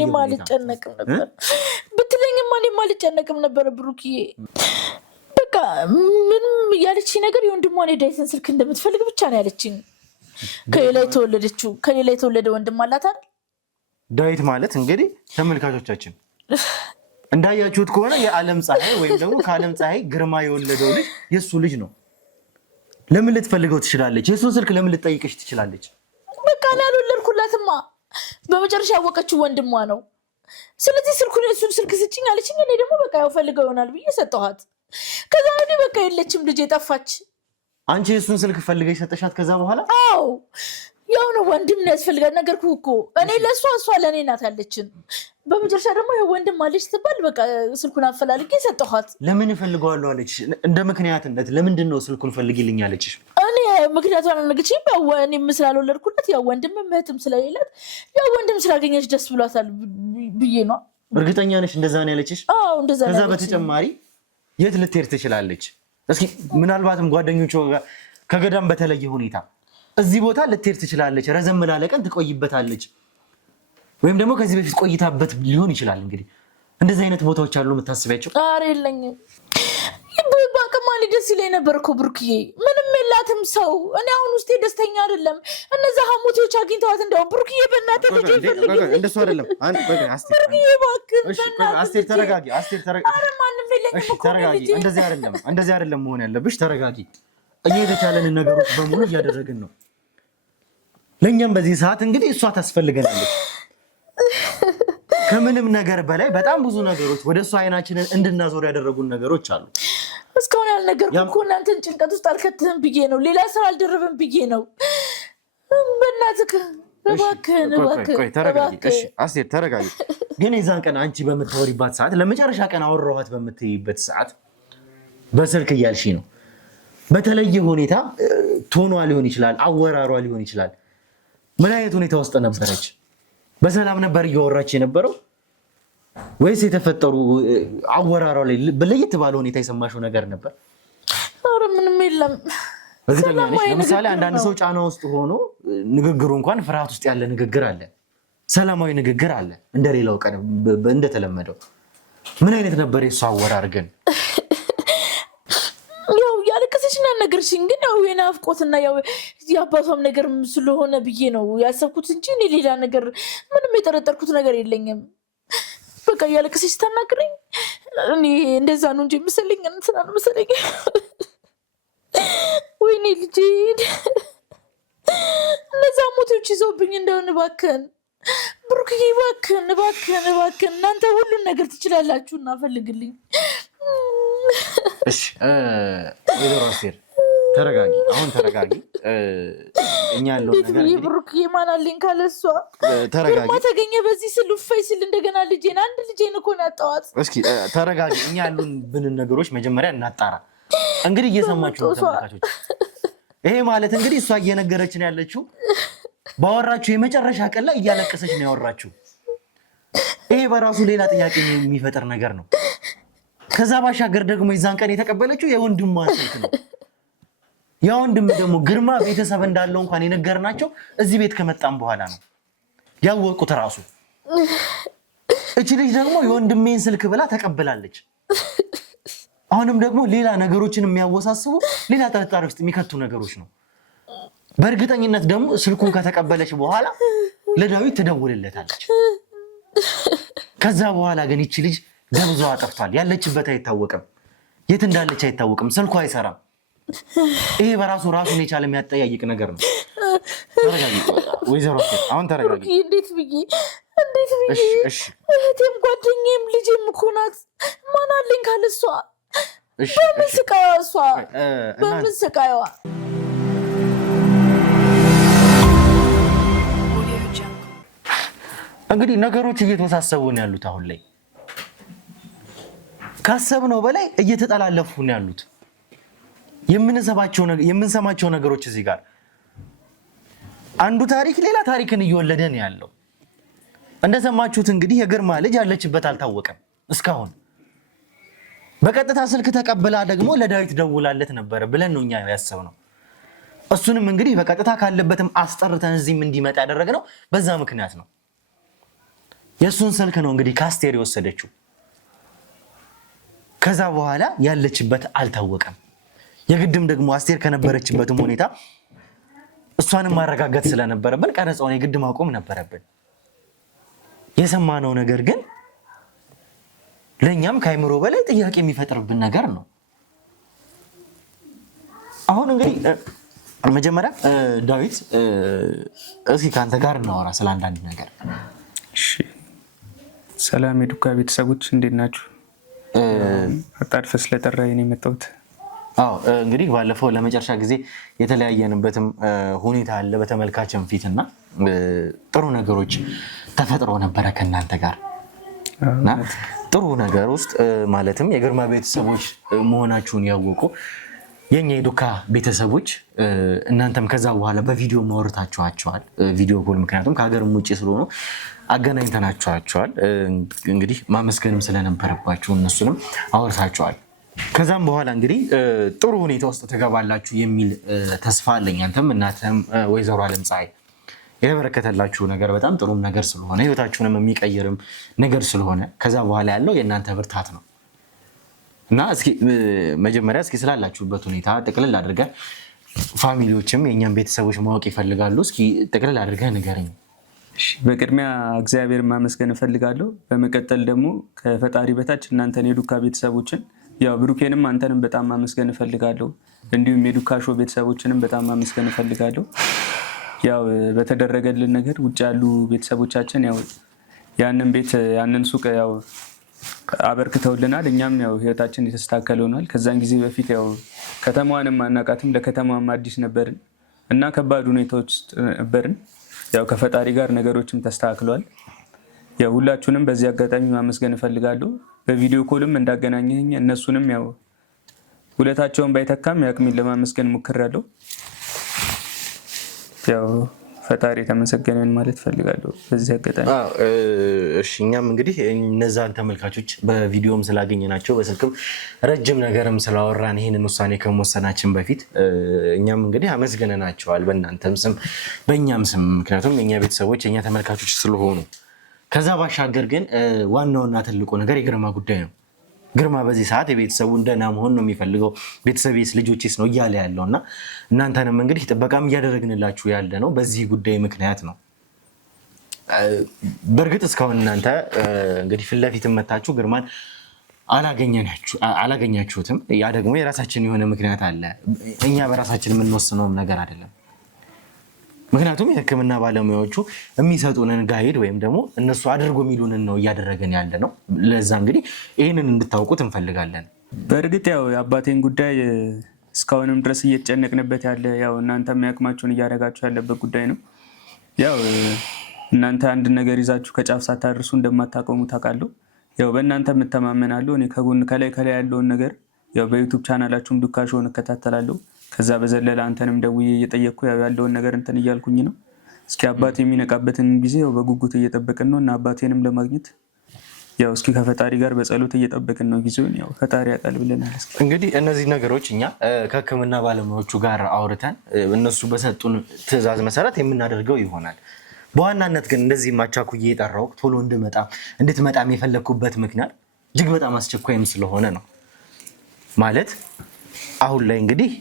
ብትለኝማ እኔም አልጨነቅም ነበር ብሩክዬ። በቃ ምንም ያለችኝ ነገር የወንድሟን የዳዊትን ስልክ እንደምትፈልግ ብቻ ነው ያለችኝ። ከሌላ የተወለደ ወንድም አላት አይደል? ዳዊት ማለት እንግዲህ ተመልካቾቻችን እንዳያችሁት ከሆነ የዓለም ፀሐይ ወይም ደግሞ ከዓለም ፀሐይ ግርማ የወለደው ልጅ የሱ ልጅ ነው። ለምን ልትፈልገው ትችላለች? የሱን ስልክ ለምን ልትጠይቅሽ ትችላለች? በቃ እኔ አልወለድኩላትማ። በመጨረሻ ያወቀችው ወንድሟ ነው። ስለዚህ ስልኩን የሱን ስልክ ስጭኝ አለችኝ። እኔ ደግሞ በቃ ያው ፈልገው ይሆናል ብዬ ሰጠኋት። ከዛ ወዲህ በቃ የለችም ልጄ ጠፋች። አንቺ የሱን ስልክ ፈልገሽ ሰጠሻት ከዛ በኋላ? አዎ ያው ነው ወንድም ነው ያስፈልጋል። ነገርኩህ እኮ እኔ ለእሷ እሷ ለእኔ ናት ያለችን። በመጨረሻ ደግሞ ወንድም አለች ስትባል በቃ ስልኩን አፈላልጌ ሰጠኋት። ለምን እፈልገዋለሁ አለች? እንደ ምክንያትነት ለምንድን ነው ስልኩን ፈልጊልኝ አለችሽ? እኔ ምክንያቷን አልነገረችኝም። ያው እኔም ስላልወለድኩላት ያው ወንድም እህትም ስለሌላት ያው ወንድም ስላገኘች ደስ ብሏታል ብዬ ነው። እርግጠኛ ነሽ እንደዛ ነው ያለችሽ? አዎ እንደዛ ነው። ከዛ በተጨማሪ የት ልትሄድ ትችላለች? እስኪ ምናልባትም ጓደኞቿ ከገዳም በተለየ ሁኔታ እዚህ ቦታ ልትሄድ ትችላለች። ረዘም ላለ ቀን ትቆይበታለች፣ ወይም ደግሞ ከዚህ በፊት ቆይታበት ሊሆን ይችላል። እንግዲህ እንደዚህ አይነት ቦታዎች አሉ የምታስቢያቸው? ኧረ የለኝም። በአቅማ ደስ ይለኝ ነበር እኮ ብሩክዬ። ምንም የላትም ሰው። እኔ አሁን ውስጤ ደስተኛ አይደለም። እነዛ ሀሞቴዎች አግኝተዋት እንደውም ብሩክዬ በእናትህ ልጄ ፈልግ። እንደሱ አይደለም ብሩክዬ እባክህ አስቴር ተረጋጊ። አስቴር ተረጋጊ። ኧረ ማንም የለኝም እኮ ተረጋጊ። እንደዚህ አይደለም መሆን ያለብሽ። ተረጋጊ። እኛ የተቻለንን ነገሮች በሙሉ እያደረግን ነው። ለእኛም በዚህ ሰዓት እንግዲህ እሷ ታስፈልገናለች። ከምንም ነገር በላይ በጣም ብዙ ነገሮች ወደ እሷ አይናችንን እንድናዞር ያደረጉን ነገሮች አሉ። እስካሁን ያልነገርኩህ እኮ እናንተን ጭንቀት ውስጥ አልከትህም ብዬ ነው። ሌላ ስራ አልደረብም ብዬ ነው። በእናትህ እባክህን ተረጋጊ። አስቴር ተረጋጊ። ግን የዛን ቀን አንቺ በምታወሪባት ሰዓት ለመጨረሻ ቀን አወራኋት በምትይበት ሰዓት በስልክ እያልሽ ነው። በተለየ ሁኔታ ቶኗ ሊሆን ይችላል፣ አወራሯ ሊሆን ይችላል። ምን አይነት ሁኔታ ውስጥ ነበረች? በሰላም ነበር እያወራች የነበረው ወይስ የተፈጠሩ አወራሯ ላይ ለየት ባለ ሁኔታ የሰማሽው ነገር ነበር? ኧረ ምንም የለም። ለምሳሌ አንዳንድ ሰው ጫና ውስጥ ሆኖ ንግግሩ እንኳን ፍርሃት ውስጥ ያለ ንግግር አለ፣ ሰላማዊ ንግግር አለ እንደሌላው ቀን እንደተለመደው። ምን አይነት ነበር የሱ አወራር ግን? ያለቀሰችና ነገርሽኝ ግን ያው የናፍቆትና ያው የአባቷም ነገር ስለሆነ ብዬ ነው ያሰብኩት እንጂ እኔ ሌላ ነገር ምንም የጠረጠርኩት ነገር የለኝም። በቃ ያለቀሰች ታናግረኝ እኔ እንደዛ ነው እንጂ መሰለኝ እንትና ነው መሰለኝ። ወይኔ ልጄ እነዛ ሞቶች ይዘውብኝ እንደሆነ እባክህን ብሩክዬ፣ እባክህን እናንተ ሁሉን ነገር ትችላላችሁ እና ፈልግልኝ። እሺ ወይዘሮ አስቴር ተረጋጊ። አሁን ተረጋጊ። እኛ ያለው ነገር እንግዲህ ብሩክዬ ማን አለኝ ካለሷ ተረጋጊ። ተገኘ በዚህ ስልፋይ ስል እንደገና አንድ ልጄን እኮ ነው ያጣኋት። እስኪ ተረጋጊ። እኛ ያሉን ብንን ነገሮች መጀመሪያ እናጣራ። እንግዲህ እየሰማችሁ ነው ተመልካቾች። ይሄ ማለት እንግዲህ እሷ እየነገረችን ያለችው ባወራችሁ የመጨረሻ ቀን ላይ እያለቀሰች ነው ያወራችሁ። ይሄ በራሱ ሌላ ጥያቄ የሚፈጥር ነገር ነው። ከዛ ባሻገር ደግሞ የዛን ቀን የተቀበለችው የወንድሟን ስልክ ነው። የወንድም ደግሞ ግርማ ቤተሰብ እንዳለው እንኳን የነገርናቸው እዚህ ቤት ከመጣም በኋላ ነው ያወቁት ራሱ። እቺ ልጅ ደግሞ የወንድሜን ስልክ ብላ ተቀብላለች። አሁንም ደግሞ ሌላ ነገሮችን የሚያወሳስቡ ሌላ ጥርጣሬ ውስጥ የሚከቱ ነገሮች ነው። በእርግጠኝነት ደግሞ ስልኩን ከተቀበለች በኋላ ለዳዊት ትደውልለታለች። ከዛ በኋላ ግን ይቺ ልጅ ደብዛዋ ጠፍቷል። ያለችበት አይታወቅም፣ የት እንዳለች አይታወቅም፣ ስልኩ አይሰራም። ይሄ በራሱ ራሱን የቻለ የሚያጠያይቅ ነገር ነው። ተረጋጊ ወይዘሮ አስቴር፣ አሁን ተረጋጊ። እንዴት ብዬ እህቴም ጓደኛዬም ልጄም እኮ ናት። ማን አለኝ ካለ እሷ በምን ስቃይዋ እሷ በምን ስቃይዋ። እንግዲህ ነገሮች እየተወሳሰቡ ነው ያሉት። አሁን ላይ ካሰብነው በላይ እየተጠላለፉ ነው ያሉት። የምንሰማቸው ነገሮች እዚህ ጋር አንዱ ታሪክ ሌላ ታሪክን እየወለደ ነው ያለው። እንደሰማችሁት እንግዲህ የግርማ ልጅ ያለችበት አልታወቀም እስካሁን። በቀጥታ ስልክ ተቀብላ ደግሞ ለዳዊት ደውላለት ነበረ ብለን ነው እኛ ያሰብነው። እሱንም እንግዲህ በቀጥታ ካለበትም አስጠርተን እዚህም እንዲመጣ ያደረግነው በዛ ምክንያት ነው። የእሱን ስልክ ነው እንግዲህ ከአስቴር የወሰደችው። ከዛ በኋላ ያለችበት አልታወቀም። የግድም ደግሞ አስቴር ከነበረችበትም ሁኔታ እሷንም ማረጋገጥ ስለነበረብን ቀረጻውን የግድ ማቆም ነበረብን። የሰማነው ነገር ግን ለእኛም ከአይምሮ በላይ ጥያቄ የሚፈጥርብን ነገር ነው። አሁን እንግዲህ መጀመሪያ ዳዊት እስኪ ከአንተ ጋር እናወራ ስለ አንዳንድ ነገር። ሰላም የዱካ ቤተሰቦች እንዴት ናችሁ? አጣድፈ ስለጠራኸኝ ነው የመጣሁት። አዎ እንግዲህ ባለፈው ለመጨረሻ ጊዜ የተለያየንበትም ሁኔታ አለ በተመልካችም ፊትና ጥሩ ነገሮች ተፈጥረው ነበረ ከእናንተ ጋር እና ጥሩ ነገር ውስጥ ማለትም የግርማ ቤተሰቦች መሆናችሁን ያወቁ የኛ የዱካ ቤተሰቦች እናንተም ከዛ በኋላ በቪዲዮ ማወርታችኋቸዋል። ቪዲዮ ኮል ምክንያቱም ከሀገርም ውጭ ስለሆኑ አገናኝተናችኋቸዋል። እንግዲህ ማመስገንም ስለነበረባችሁ እነሱንም አወርታችኋል። ከዛም በኋላ እንግዲህ ጥሩ ሁኔታ ውስጥ ትገባላችሁ የሚል ተስፋ አለኝ። አንተም እናትም ወይዘሮ አለምፀሐይ የተበረከተላችሁ ነገር በጣም ጥሩም ነገር ስለሆነ ህይወታችሁንም የሚቀይርም ነገር ስለሆነ ከዛ በኋላ ያለው የእናንተ ብርታት ነው እና እስኪ መጀመሪያ እስኪ ስላላችሁበት ሁኔታ ጥቅልል አድርገህ ፋሚሊዎችም የእኛም ቤተሰቦች ማወቅ ይፈልጋሉ። እስኪ ጥቅልል አድርገህ ንገረኝ። በቅድሚያ እግዚአብሔር ማመስገን እፈልጋለሁ። በመቀጠል ደግሞ ከፈጣሪ በታች እናንተን የዱካ ቤተሰቦችን ያው ብሩኬንም አንተንም በጣም ማመስገን እፈልጋለሁ። እንዲሁም የዱካ ሾው ቤተሰቦችንም በጣም ማመስገን እፈልጋለሁ። ያው በተደረገልን ነገር ውጭ ያሉ ቤተሰቦቻችን ያው ያንን ቤት ያንን ሱቅ ያው አበርክተውልናል። እኛም ያው ህይወታችን የተስተካከለ ሆኗል። ከዛን ጊዜ በፊት ያው ከተማዋንም አናቃትም፣ ለከተማዋም አዲስ ነበርን እና ከባድ ሁኔታዎች ውስጥ ነበርን። ያው ከፈጣሪ ጋር ነገሮችም ተስተካክሏል። ያው ሁላችሁንም በዚህ አጋጣሚ ማመስገን እፈልጋለሁ። በቪዲዮ ኮልም እንዳገናኘኝ እነሱንም ያው ውለታቸውን ባይተካም ያቅሜን ለማመስገን ሞክሬያለሁ። ያው ፈጣሪ የተመሰገነን ማለት ፈልጋለሁ በዚህ አጋጣሚ። እሺ እኛም እንግዲህ እነዛን ተመልካቾች በቪዲዮም ስላገኘናቸው በስልክም ረጅም ነገርም ስላወራን ይህንን ውሳኔ ከመወሰናችን በፊት እኛም እንግዲህ አመስገነናቸዋል በእናንተም ስም በእኛም ስም፣ ምክንያቱም የኛ ቤተሰቦች የኛ ተመልካቾች ስለሆኑ። ከዛ ባሻገር ግን ዋናውና ትልቁ ነገር የግርማ ጉዳይ ነው። ግርማ በዚህ ሰዓት የቤተሰቡ እንደና መሆን ነው የሚፈልገው። ቤተሰቤስ ልጆችስ ነው እያለ ያለው እና እናንተንም እንግዲህ ጥበቃም እያደረግንላችሁ ያለ ነው በዚህ ጉዳይ ምክንያት ነው። በእርግጥ እስካሁን እናንተ እንግዲህ ፊት ለፊት መታችሁ ግርማን አላገኛችሁትም። ያ ደግሞ የራሳችን የሆነ ምክንያት አለ። እኛ በራሳችን የምንወስነውም ነገር አይደለም። ምክንያቱም የሕክምና ባለሙያዎቹ የሚሰጡንን ጋይድ ወይም ደግሞ እነሱ አድርጎ የሚሉንን ነው እያደረገን ያለ ነው። ለዛ እንግዲህ ይህንን እንድታውቁት እንፈልጋለን። በእርግጥ ያው የአባቴን ጉዳይ እስካሁንም ድረስ እየተጨነቅንበት ያለ ያው እናንተ የሚያቅማችሁን እያደረጋችሁ ያለበት ጉዳይ ነው። ያው እናንተ አንድ ነገር ይዛችሁ ከጫፍ ሳታደርሱ እንደማታቆሙ ታውቃለሁ። ያው በእናንተ የምተማመናለሁ። እኔ ከጎን ከላይ ያለውን ነገር ያው በዩቱብ ቻናላችሁም ዱካ ሾውን እከታተላለሁ። ከዛ በዘለለ አንተንም ደውዬ እየጠየቅኩ ያለውን ነገር እንትን እያልኩኝ ነው። እስኪ አባቴ የሚነቃበትን ጊዜ ያው በጉጉት እየጠበቅን ነው እና አባቴንም ለማግኘት ያው እስኪ ከፈጣሪ ጋር በጸሎት እየጠበቅን ነው ጊዜውን። ያው ፈጣሪ ያውቃል ብለናል። እንግዲህ እነዚህ ነገሮች እኛ ከሕክምና ባለሙያዎቹ ጋር አውርተን እነሱ በሰጡን ትዕዛዝ መሰረት የምናደርገው ይሆናል። በዋናነት ግን እንደዚህ ማቻኩዬ የጠራው ቶሎ እንድትመጣም የፈለግኩበት ምክንያት እጅግ በጣም አስቸኳይም ስለሆነ ነው። ማለት አሁን ላይ እንግዲህ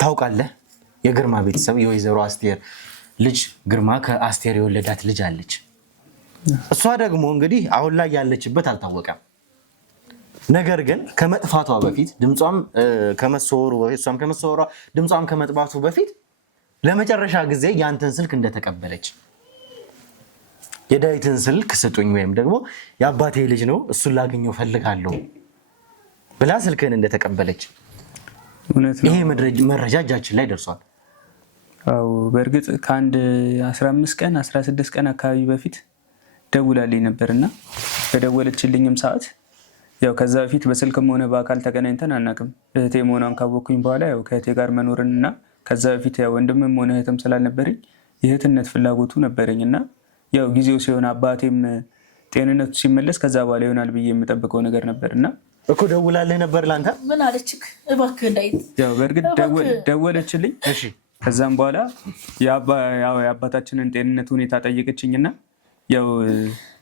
ታውቃለህ የግርማ ቤተሰብ የወይዘሮ አስቴር ልጅ ግርማ ከአስቴር የወለዳት ልጅ አለች። እሷ ደግሞ እንግዲህ አሁን ላይ ያለችበት አልታወቀም። ነገር ግን ከመጥፋቷ በፊት ድምጿም ከመሰወሯ ድምጿም ከመጥፋቱ በፊት ለመጨረሻ ጊዜ ያንተን ስልክ እንደተቀበለች የዳዊትን ስልክ ስጡኝ ወይም ደግሞ የአባቴ ልጅ ነው እሱን ላገኘው ፈልጋለሁ ብላ ስልክህን እንደተቀበለች ይሄ መረጃ እጃችን ላይ ደርሷል። አዎ በእርግጥ ከአንድ 15 ቀን 16 ቀን አካባቢ በፊት ደውላልኝ ነበርና በደወለችልኝም ሰዓት ያው ከዛ በፊት በስልክም ሆነ በአካል ተገናኝተን አናውቅም። እህቴ መሆኗን ካወቅኩኝ በኋላ ያው ከእህቴ ጋር መኖርንና ከዛ በፊት ያው ወንድምም ሆነ እህትም ስላልነበረኝ የእህትነት ፍላጎቱ ነበረኝ እና ያው ጊዜው ሲሆን አባቴም ጤንነቱ ሲመለስ ከዛ በኋላ ይሆናል ብዬ የምጠብቀው ነገር ነበርና እኮ ደውላልህ ነበር። ላንተ ምን አለችክ? እባክህ ዳዊት። ያው በእርግጥ ደወለችልኝ። እሺ ከዛም በኋላ የአባታችንን ጤንነት ሁኔታ ጠየቀችኝና ያው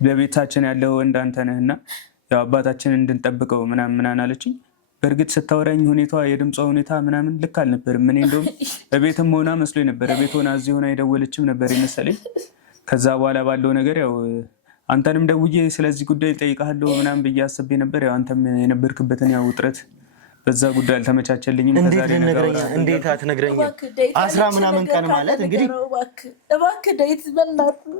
በቤታችን ያለው እንዳንተ ነህና ያው አባታችንን እንድንጠብቀው ምናምን አለችኝ። በእርግጥ ስታወራኝ የድምጿ ሁኔታ ምናምን ልክ አልነበርም። እኔ እንደውም በቤትም ሆና መስሎኝ ነበር። በቤት ሆና እዚህ ሆና የደወለችም ነበር የመሰለኝ። ከዛ በኋላ ባለው ነገር ያው አንተንም ደውዬ ስለዚህ ጉዳይ ጠይቃለሁ ምናምን ብዬ አስቤ ነበር። ያው አንተም የነበርክበትን ያው ውጥረት በዛ ጉዳይ አልተመቻቸልኝም። እንዴት አትነግረኝም? 10 ምናምን ቀን ማለት እንግዲህ እባክህ ዳዊት በእናትህ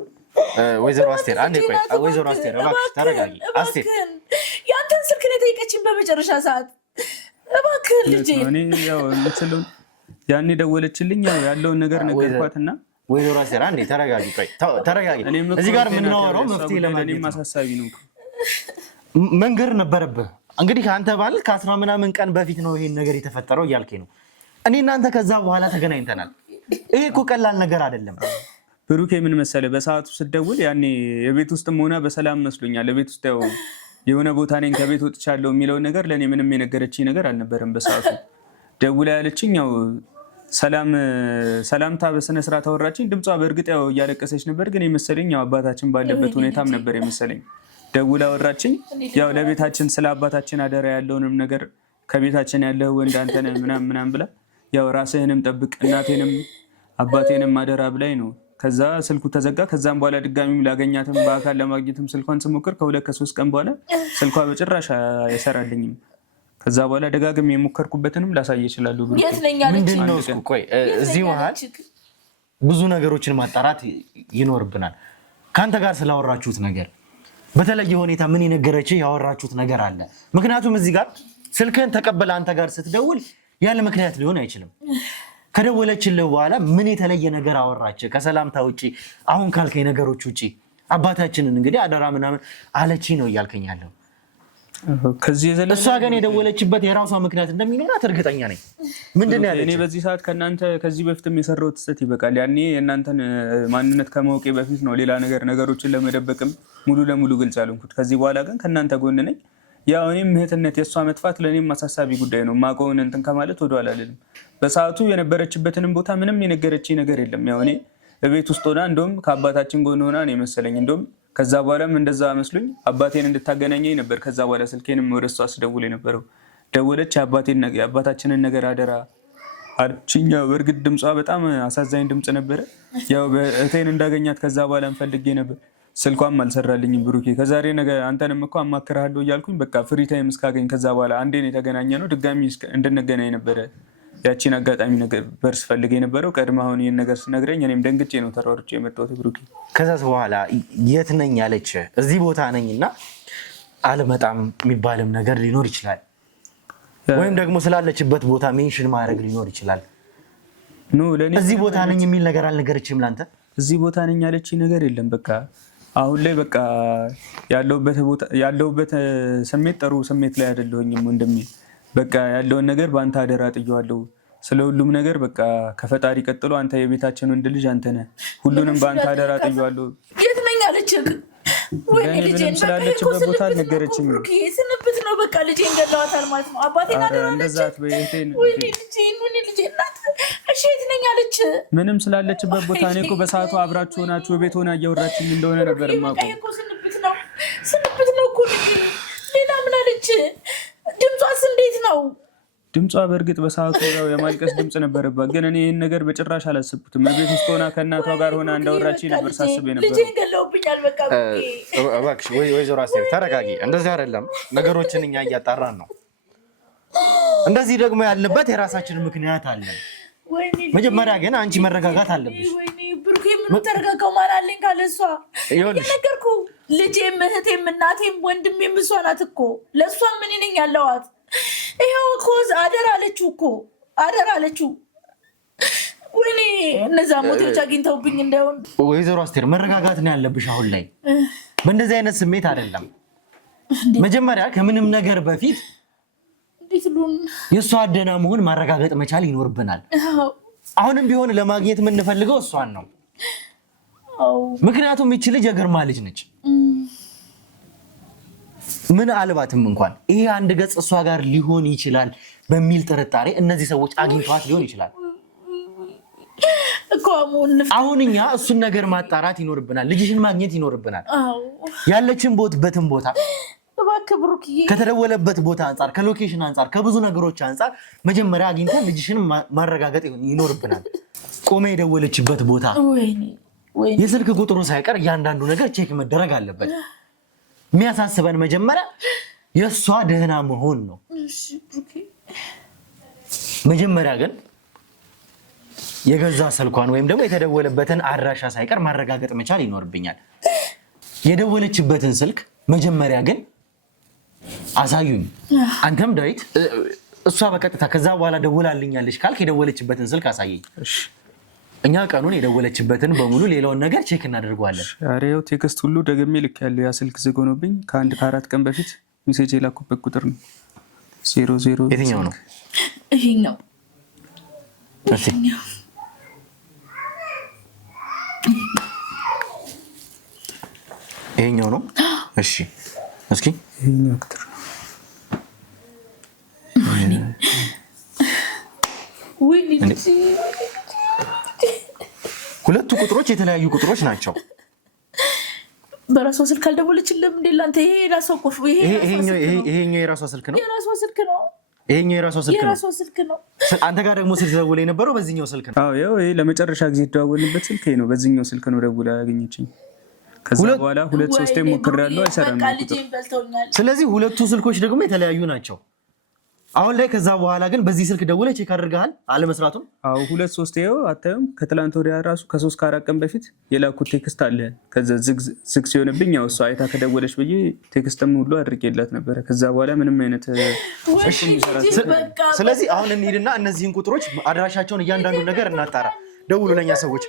ወይዘሮ አስቴር አንዴ ቆይ፣ ወይዘሮ አስቴር እባክሽ ተረጋጊ። አስቴር ያንተን ስልክ ነው የጠየቀችኝ በመጨረሻ ሰዓት። እባክህ ልጄ እኔ ያው የምትችለውን ያኔ ደወለችልኝ፣ ያው ያለውን ነገር ነገርኳትና ወይዘሮ አስቴር አንዴ ተረጋጊ። ቆይ ተረጋጊ። እዚህ ጋር የምናወራው መፍትሄ ለማግኘት ነው። ማሳሳቢ ነው መንገር ነበረብህ። እንግዲህ አንተ ባል ከ10 ምናምን ቀን በፊት ነው ይሄን ነገር የተፈጠረው እያልከኝ ነው። እኔ እናንተ ከዛ በኋላ ተገናኝተናል። ይሄ እኮ ቀላል ነገር አይደለም። ብሩኬ ምን መሰለህ፣ በሰዓቱ ስትደውል ያኔ የቤት ውስጥም ሆነ በሰላም መስሎኛል። የቤት ውስጥ ያው የሆነ ቦታ ነኝ ከቤት ወጥቻለሁ የሚለውን ነገር ለእኔ ምንም የነገረችኝ ነገር አልነበረም። በሰዓቱ ደውላ ያለችኝ ያው ሰላምታ በስነ ስርዓት አወራችኝ። ድምጿ በእርግጥ ያው እያለቀሰች ነበር፣ ግን የመሰለኝ ያው አባታችን ባለበት ሁኔታም ነበር የመሰለኝ። ደውላ አወራችኝ። ያው ለቤታችን ስለ አባታችን አደራ ያለውንም ነገር ከቤታችን ያለው ወንድ አንተ ነህ ምናምን ብላ ያው ራስህንም ጠብቅ እናቴንም አባቴንም አደራ ብላኝ ነው። ከዛ ስልኩ ተዘጋ። ከዛም በኋላ ድጋሚም ላገኛትም በአካል ለማግኘትም ስልኳን ስሞክር ከ2-3 ቀን በኋላ ስልኳ በጭራሽ አይሰራልኝም። ከዛ በኋላ ደጋግሜ የሞከርኩበትንም ላሳይ ይችላሉ። ምንድን ነው እሱ? ቆይ እዚህ መሀል ብዙ ነገሮችን ማጣራት ይኖርብናል። ከአንተ ጋር ስላወራችሁት ነገር በተለየ ሁኔታ ምን የነገረችህ ያወራችሁት ነገር አለ? ምክንያቱም እዚህ ጋር ስልክህን ተቀበለ አንተ ጋር ስትደውል ያለ ምክንያት ሊሆን አይችልም። ከደወለችልህ በኋላ ምን የተለየ ነገር አወራችህ? ከሰላምታ ውጪ አሁን ካልከኝ ነገሮች ውጪ አባታችንን እንግዲህ አደራ ምናምን አለችኝ ነው እያልከኝ ያለው? እሷ ግን የደወለችበት የራሷ ምክንያት እንደሚኖራት እርግጠኛ ነኝ። ምንድን ነው ያለችው? እኔ በዚህ ሰዓት ከእናንተ ከዚህ በፊትም የሰራሁት ስህተት ይበቃል። ያኔ የእናንተን ማንነት ከማወቄ በፊት ነው ሌላ ነገሮችን ለመደበቅም ሙሉ ለሙሉ ግልጽ ያልኩት። ከዚህ በኋላ ግን ከእናንተ ጎን ነኝ። ያው እኔም እህትነት የእሷ መጥፋት ለእኔም አሳሳቢ ጉዳይ ነው። ማውቀውን እንትን ከማለት ወደኋላ አልልም። በሰዓቱ የነበረችበትንም ቦታ ምንም የነገረችኝ ነገር የለም። ያው እኔ በቤት ውስጥ ሆና እንደውም ከአባታችን ጎን ሆና ነው የመሰለኝ። እንደውም ከዛ በኋላም እንደዛ መስሎኝ አባቴን እንድታገናኘኝ ነበር። ከዛ በኋላ ስልኬንም ወደ እሷ አስደውል የነበረው። ደወለች። የአባታችንን ነገር አደራ አለችኝ። በእርግጥ ድምጿ በጣም አሳዛኝ ድምፅ ነበረ። ያው እህቴን እንዳገኛት ከዛ በኋላ ፈልጌ ነበር። ስልኳም አልሰራልኝም። ብሩኬ ከዛሬ ነገ አንተንም እኮ አማክርሃለሁ እያልኩኝ በቃ ፍሪ ታይም እስካገኝ ከዛ በኋላ አንዴን የተገናኘ ነው ድጋሚ እንድንገናኝ ነበረ ያቺን አጋጣሚ ነበር ስፈልግ የነበረው። ቀድማ አሁን ይህን ነገር ስነግረኝ እኔም ደንግጬ ነው ተሯርጬ የመጣሁት። ብሩኬ ከዛስ በኋላ የት ነኝ ያለች? እዚህ ቦታ ነኝና አልመጣም የሚባልም ነገር ሊኖር ይችላል፣ ወይም ደግሞ ስላለችበት ቦታ ሜንሽን ማድረግ ሊኖር ይችላል። እዚህ ቦታ ነኝ የሚል ነገር አልነገረችም ላንተ? እዚህ ቦታ ነኝ ያለችኝ ነገር የለም። በቃ አሁን ላይ በቃ ያለሁበት ስሜት ጥሩ ስሜት ላይ አይደለሁኝም ወንድሜ። በቃ ያለውን ነገር በአንተ አደራ ጥየዋለሁ። ስለ ሁሉም ነገር በቃ ከፈጣሪ ቀጥሎ አንተ የቤታችን ወንድ ልጅ አንተ ነህ። ሁሉንም በአንተ አደራ ጥየዋለሁ። የት ነኝ አለችህ? ምንም ስላለችበት ቦታ አልነገረችኝም። ስንብት ነው በቃ ልጄን ገለዋታል ማለት ነው። አባቴን አደራ እሺ የት ነኝ አለች? ምንም ስላለችበት ቦታ እኔ እኮ በሰዓቱ አብራችሁ ሆናችሁ ቤት ሆና እያወራችኝ እንደሆነ ነበር የማውቀው። ስንብት ነው እኮ ሌላ ምን አለች? ድምጿስ እንዴት ነው? ድምጿ በእርግጥ በሰዓቱ የማልቀስ ድምፅ ነበረባት፣ ግን እኔ ይህን ነገር በጭራሽ አላሰብኩትም። ቤት ውስጥ ሆና ከእናቷ ጋር ሆና እንዳወራችኝ ነበር ሳስብ ነበር። ልጄን ገለውብኛል በቃ። እባክሽ ወይዘሮ አስቴር ተረጋጊ። እንደዚህ አይደለም፣ ነገሮችን እኛ እያጣራን ነው። እንደዚህ ደግሞ ያለበት የራሳችን ምክንያት አለ። መጀመሪያ ግን አንቺ መረጋጋት አለብሽ። ብሩኬ ምን ተረጋጋው? ማን አለኝ ካለ እሷ የነገርኩህ ልጄም እህቴም እናቴም ወንድሜም እሷ ናት እኮ። ለእሷ ምን ነኝ ያለዋት? ይኸው እኮ አደራ አለችው እኮ አደራ አለችው። ወይኔ እነዛ ሞቶች አግኝተውብኝ እንዳይሆን። ወይዘሮ አስቴር መረጋጋት ነው ያለብሽ። አሁን ላይ በእንደዚህ አይነት ስሜት አይደለም። መጀመሪያ ከምንም ነገር በፊት የእሷ ደህና መሆን ማረጋገጥ መቻል ይኖርብናል። አሁንም ቢሆን ለማግኘት የምንፈልገው እሷን ነው። ምክንያቱም ይቺ ልጅ የግርማ ልጅ ነች። ምን አልባትም እንኳን ይሄ አንድ ገጽ እሷ ጋር ሊሆን ይችላል በሚል ጥርጣሬ እነዚህ ሰዎች አግኝተዋት ሊሆን ይችላል። አሁን እኛ እሱን ነገር ማጣራት ይኖርብናል። ልጅሽን ማግኘት ይኖርብናል። ያለችበትን ቦታ ከተደወለበት ቦታ አንጻር፣ ከሎኬሽን አንጻር፣ ከብዙ ነገሮች አንጻር መጀመሪያ አግኝተን ልጅሽን ማረጋገጥ ይኖርብናል። ቆመ የደወለችበት ቦታ፣ የስልክ ቁጥሩ ሳይቀር እያንዳንዱ ነገር ቼክ መደረግ አለበት። የሚያሳስበን መጀመሪያ የእሷ ደህና መሆን ነው። መጀመሪያ ግን የገዛ ስልኳን ወይም ደግሞ የተደወለበትን አድራሻ ሳይቀር ማረጋገጥ መቻል ይኖርብኛል። የደወለችበትን ስልክ መጀመሪያ ግን አሳዩኝ። አንተም ዳዊት እሷ በቀጥታ ከዛ በኋላ ደውላልኛለች ካልክ የደወለችበትን ስልክ አሳየኝ። እኛ ቀኑን የደወለችበትን በሙሉ ሌላውን ነገር ቼክ እናደርገዋለን። ዛሬው ቴክስት ሁሉ ደግሜ ልኬያለሁ። ያ ስልክ ዝግ ሆኖብኝ ከ4 ቀን በፊት ሜሴጅ የላኩበት ቁጥር ነው 00። የትኛው ነው? ይሄኛው ይሄኛው ነው። እሺ እስኪ ይሄኛው ቁጥር ሁለቱ ቁጥሮች የተለያዩ ቁጥሮች ናቸው። በራሷ ስልክ አልደወለችልም እንዴ ላንተ? ይሄ የራሷ ቁልፍ ይሄኛው የራሷ ስልክ ነው። ይሄኛው የራሷ ስልክ ነው። አንተ ጋር ደግሞ ስልክ ደውላ የነበረው በዚህኛው ስልክ ነው። አዎ ያው ይሄ ለመጨረሻ ጊዜ ደውልበት ስልክ ነው። በዚህኛው ስልክ ነው ደውላ ያገኘችኝ። ከዛ በኋላ 2-3 ሞክሬያለሁ፣ አይሰራም። ስለዚህ ሁለቱ ስልኮች ደግሞ የተለያዩ ናቸው። አሁን ላይ ከዛ በኋላ ግን በዚህ ስልክ ደውለህ ቼክ አድርገሃል አለመስራቱም? አዎ 2-3 ይኸው አታዩም? ከትላንት ወዲያ ራሱ ከ3-4 ቀን በፊት የላኩት ቴክስት አለ። ከዛ ዝግ ሲሆንብኝ ያው እሷ አይታ ከደወለች ብዬ ቴክስትም ሁሉ አድርጌላት ነበረ። ከዛ በኋላ ምንም አይነት ስለዚህ አሁን እንሂድና እነዚህን ቁጥሮች አድራሻቸውን እያንዳንዱ ነገር እናጣራ። ደውሉ ለኛ ሰዎች።